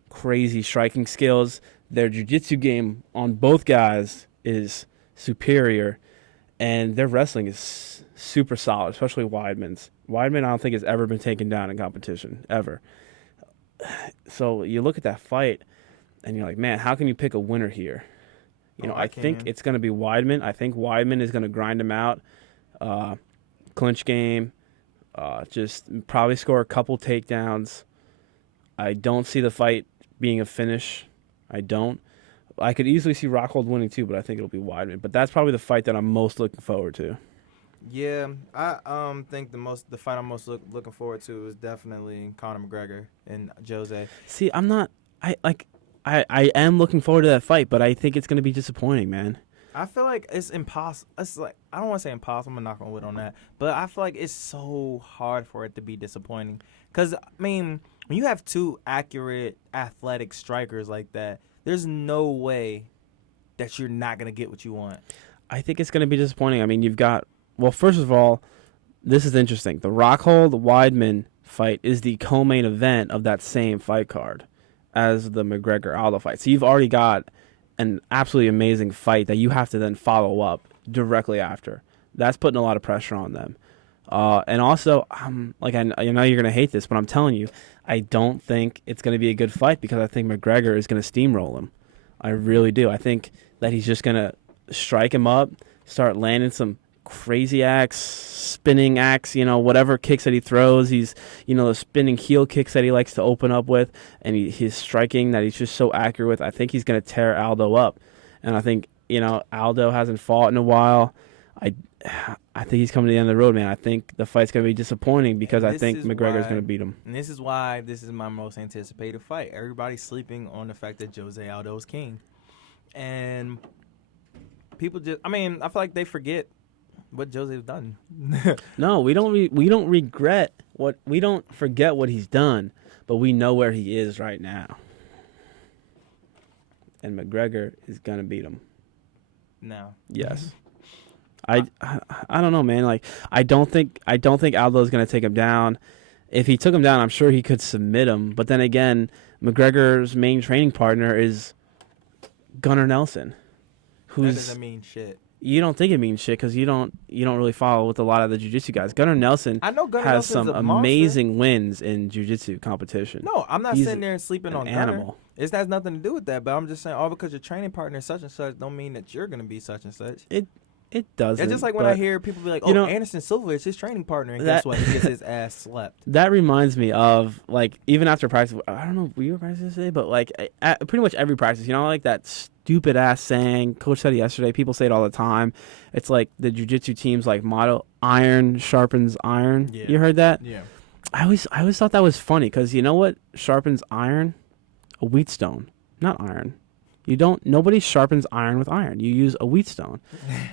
striking skills. Their jiu-jitsu game on both guys is superior, and their wrestling is super solid, especially Weidman's. Weidman, I don't think, has ever been taken down in competition, ever. So you look at that fight, and you're like, man, how can you pick a winner here? I think it's going to be Weidman. I think Weidman is going to grind him out, clinch game, just probably score a couple takedowns. I don't see the fight being a finish. I don't. I could easily see Rockhold winning too, but I think it'll be Weidman. But that's probably the fight that I'm most looking forward to. Yeah, I think the fight I'm most looking forward to is definitely Conor McGregor and Jose. See, I'm not. I am looking forward to that fight, but I think it's going to be disappointing, man. I feel like it's impossible. It's like, I don't want to say impossible. I'm not going to knock on wood on that, but I feel like it's so hard for it to be disappointing. Because I mean, when you have two accurate, athletic strikers like that, there's no way that you're not going to get what you want. I think it's going to be disappointing. I mean, you've got, well, first of all, this is interesting. The Rockhold-Weidman fight is the co-main event of that same fight card as the McGregor-Aldo fight. So you've already got an absolutely amazing fight that you have to then follow up directly after. That's putting a lot of pressure on them. And also, I know you're going to hate this, but I'm telling you, I don't think it's going to be a good fight because I think McGregor is going to steamroll him. I really do. I think that he's just going to strike him up, start landing some crazy acts, spinning acts, whatever kicks that he throws. He's, the spinning heel kicks that he likes to open up with, and his striking that he's just so accurate with. I think he's going to tear Aldo up. And I think, Aldo hasn't fought in a while. I think he's coming to the end of the road, man. I think the fight's going to be disappointing because I think McGregor's going to beat him. And this is why this is my most anticipated fight. Everybody's sleeping on the fact that Jose Aldo is king. And people I feel like they forget what Jose's done. No, we don't. We don't regret what we don't forget what he's done, but we know where he is right now. And McGregor is gonna beat him. No. Yes. I don't know, man. Like I don't think Aldo's gonna take him down. If he took him down, I'm sure he could submit him. But then again, McGregor's main training partner is Gunnar Nelson, That doesn't mean shit. You don't think it means shit because you don't really follow with a lot of the jiu-jitsu guys. Gunnar Nelson I know Gunnar has Nelson's some a monster. amazing wins in jiu-jitsu competition. No, I'm not He's sitting there and sleeping an on Gunnar. animal. It has nothing to do with that, but I'm just saying, all because your training partner is such and such don't mean that you're going to be such and such. It doesn't. It's just like when I hear people be like, Anderson Silva is his training partner, and guess what? He gets his ass slept. That reminds me of, like, even after practice, I don't know if we were practicing today, but, like, at pretty much every practice, you know, like that stupid-ass saying, Coach said it yesterday, people say it all the time, it's like the jiu-jitsu team's, like, motto, iron sharpens iron. Yeah. You heard that? Yeah. I always thought that was funny, because you know what sharpens iron? A wheatstone, not iron. Nobody sharpens iron with iron. You use a wheatstone.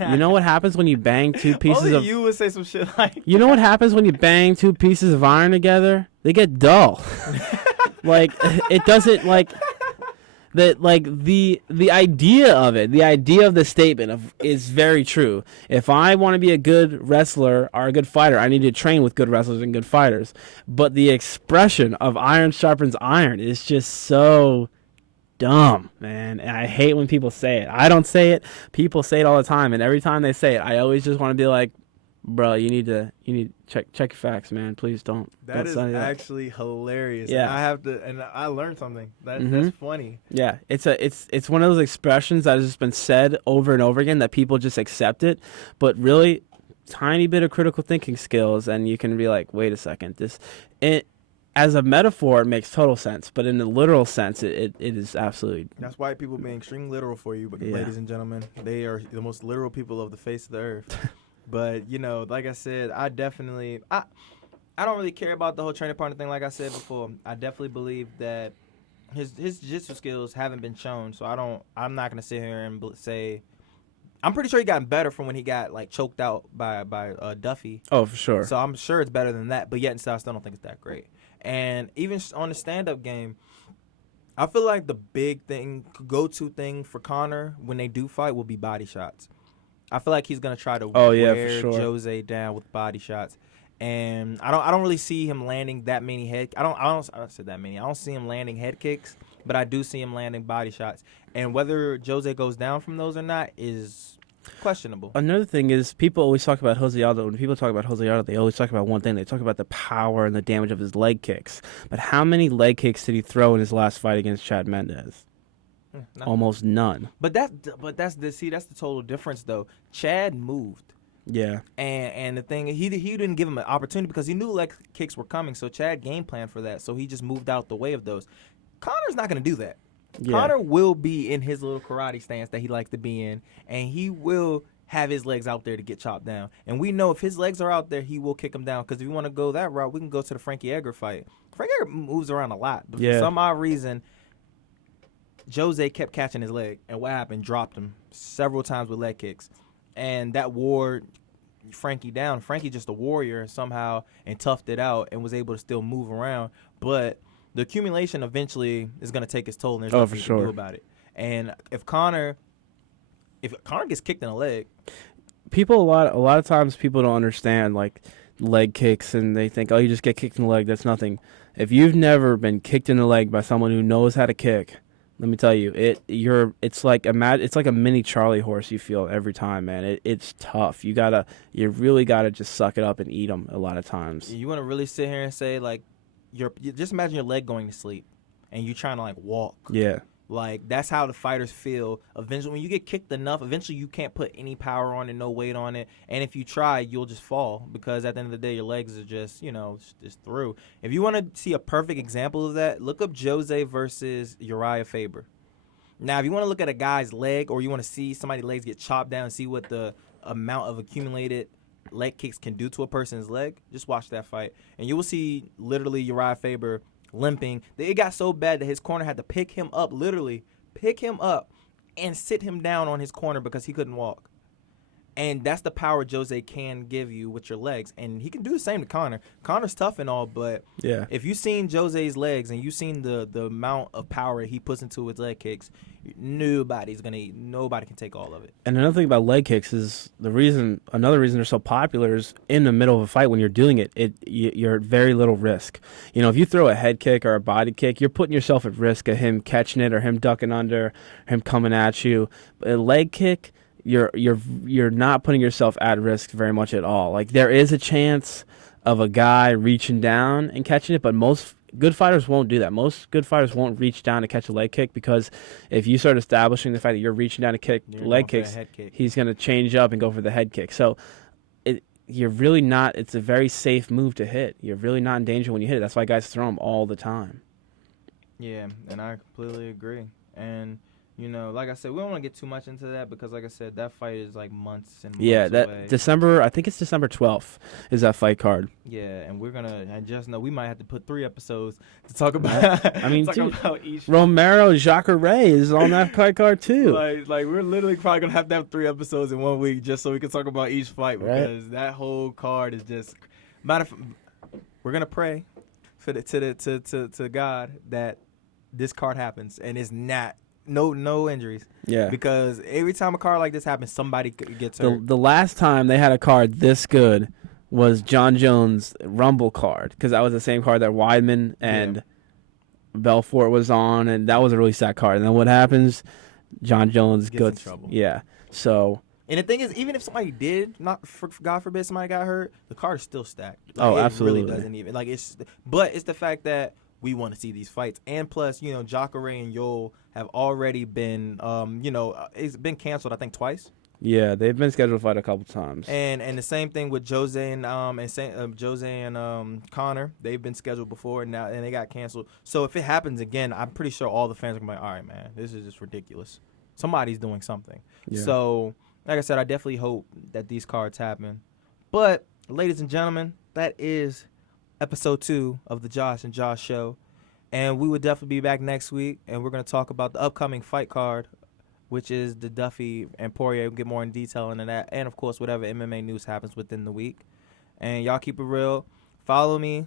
You know what happens when you bang two pieces Only of... you would say some shit like... You know what happens when you bang two pieces of iron together? They get dull. Like, it doesn't, like... That, like, the idea of it, the idea of the statement is very true. If I want to be a good wrestler or a good fighter, I need to train with good wrestlers and good fighters. But the expression of iron sharpens iron is just so... dumb, man. And I hate when people say it. I don't say it. People say it all the time, and every time they say it, I always just want to be like, bro, you need to check your facts, man. Please don't. That is actually hilarious. Yeah. And I have to, and I learned something. That's funny. Yeah, it's one of those expressions that has just been said over and over again that people just accept it, but really, tiny bit of critical thinking skills, and you can be like, wait a second, as a metaphor, it makes total sense, but in the literal sense, it is absolutely... That's why people being extremely literal for you, but ladies and gentlemen, they are the most literal people of the face of the earth. But, you know, like I said, I don't really care about the whole training partner thing, like I said before. I definitely believe that his jiu-jitsu skills haven't been shown, so I'm not going to sit here and say... I'm pretty sure he got better from when he got, like, choked out by Duffy. Oh, for sure. So I'm sure it's better than that, but yet and still, I still don't think it's that great. And even on the stand-up game, I feel like the big thing, go-to thing for Conor when they do fight will be body shots. I feel like he's gonna try to wear Jose down with body shots, and I don't really see him landing that many head. I don't say that many. I don't see him landing head kicks, but I do see him landing body shots. And whether Jose goes down from those or not is questionable. Another thing is people always talk about Jose Aldo. When people talk about Jose Aldo, they always talk about one thing. They talk about the power and the damage of his leg kicks. But how many leg kicks did he throw in his last fight against Chad Mendes? Almost none. But that's the total difference though. Chad moved. Yeah. And the thing, he didn't give him an opportunity because he knew leg kicks were coming. So Chad game planned for that. So he just moved out the way of those. Conor's not going to do that. Yeah. Conor will be in his little karate stance that he likes to be in, and he will have his legs out there to get chopped down. And we know if his legs are out there, he will kick him down. Because if you want to go that route, we can go to the Frankie Edgar fight. Frankie Edgar moves around a lot. But for some odd reason, Jose kept catching his leg. And what happened? Dropped him several times with leg kicks. And that wore Frankie down. Frankie just a warrior somehow and toughed it out and was able to still move around. But the accumulation eventually is going to take its toll, and there's nothing you can do about it. And if Conor gets kicked in the leg, a lot of times people don't understand like leg kicks, and they think, oh, you just get kicked in the leg. That's nothing. If you've never been kicked in the leg by someone who knows how to kick, let me tell you, it's like a mini Charlie horse you feel every time, man. It's tough. You really gotta just suck it up and eat them a lot of times. You want to really sit here and say like. Just imagine your leg going to sleep and you trying to like walk. Yeah. Like that's how the fighters feel. Eventually, when you get kicked enough, eventually you can't put any power on it, no weight on it. And if you try, you'll just fall because at the end of the day, your legs are just, just through. If you want to see a perfect example of that, look up Jose versus Uriah Faber. Now, if you want to look at a guy's leg or you want to see somebody's legs get chopped down and see what the amount of accumulated leg kicks can do to a person's leg, just watch that fight. And you will see literally Uriah Faber limping. It got so bad that his corner had to pick him up and sit him down on his corner because he couldn't walk. And that's the power Jose can give you with your legs. And he can do the same to Connor. Connor's tough and all, but Yeah. if you've seen Jose's legs and you've seen the amount of power he puts into his leg kicks, nobody can take all of it. And another thing about leg kicks is another reason they're so popular is in the middle of a fight when you're doing it, you're at very little risk. You know, if you throw a head kick or a body kick, you're putting yourself at risk of him catching it or him ducking under, him coming at you. But a leg kick, you're not putting yourself at risk very much at all. Like, there is a chance of a guy reaching down and catching it, but most good fighters won't do that. Most good fighters won't reach down to catch a leg kick, because if you start establishing the fact that you're reaching down to kick leg kicks, he's going to change up and go for the head kick. So you're really not. It's a very safe move to hit. You're really not in danger when you hit it. That's why guys throw them all the time. Yeah, and I completely agree. And you know, like I said, we don't want to get too much into that because, like I said, that fight is like months and months away. December, I think it's December 12th is that fight card. Yeah, and we're gonna. I just know we might have to put 3 episodes to talk about. I mean, about each Romero Jacare is on that fight card too. Like we're literally probably gonna have to have 3 episodes in 1 week just so we can talk about each fight, because that whole card is just. We're gonna pray for to God that this card happens and it's not. No injuries. Yeah. Because every time a card like this happens, somebody gets hurt. The last time they had a card this good was John Jones' Rumble card, because that was the same card that Weidman and Belfort was on, and that was a really sad card. And then what happens? John Jones gets in trouble. Yeah. So. And the thing is, even if somebody did, God forbid somebody got hurt, the card is still stacked. Absolutely. It really doesn't even but it's the fact that we want to see these fights. And plus, you know, Jacare and Yoel have already been, it's been canceled, I think, twice. Yeah, they've been scheduled to fight a couple times. And the same thing with Jose and Connor. They've been scheduled before and they got canceled. So if it happens again, I'm pretty sure all the fans are going to be like, all right, man, this is just ridiculous. Somebody's doing something. Yeah. So, like I said, I definitely hope that these cards happen. But, ladies and gentlemen, that is episode 2 of the Josh and Josh Show. And we will definitely be back next week, and we're going to talk about the upcoming fight card, which is the Duffy and Poirier. We'll get more in detail into that, and, of course, whatever MMA news happens within the week. And y'all keep it real. Follow me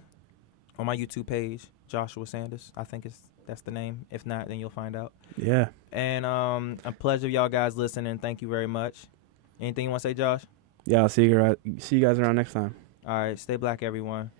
on my YouTube page, Joshua Sanders. I think that's the name. If not, then you'll find out. Yeah. And a pleasure y'all guys listening. Thank you very much. Anything you want to say, Josh? Yeah, I'll see you guys around next time. All right. Stay black, everyone.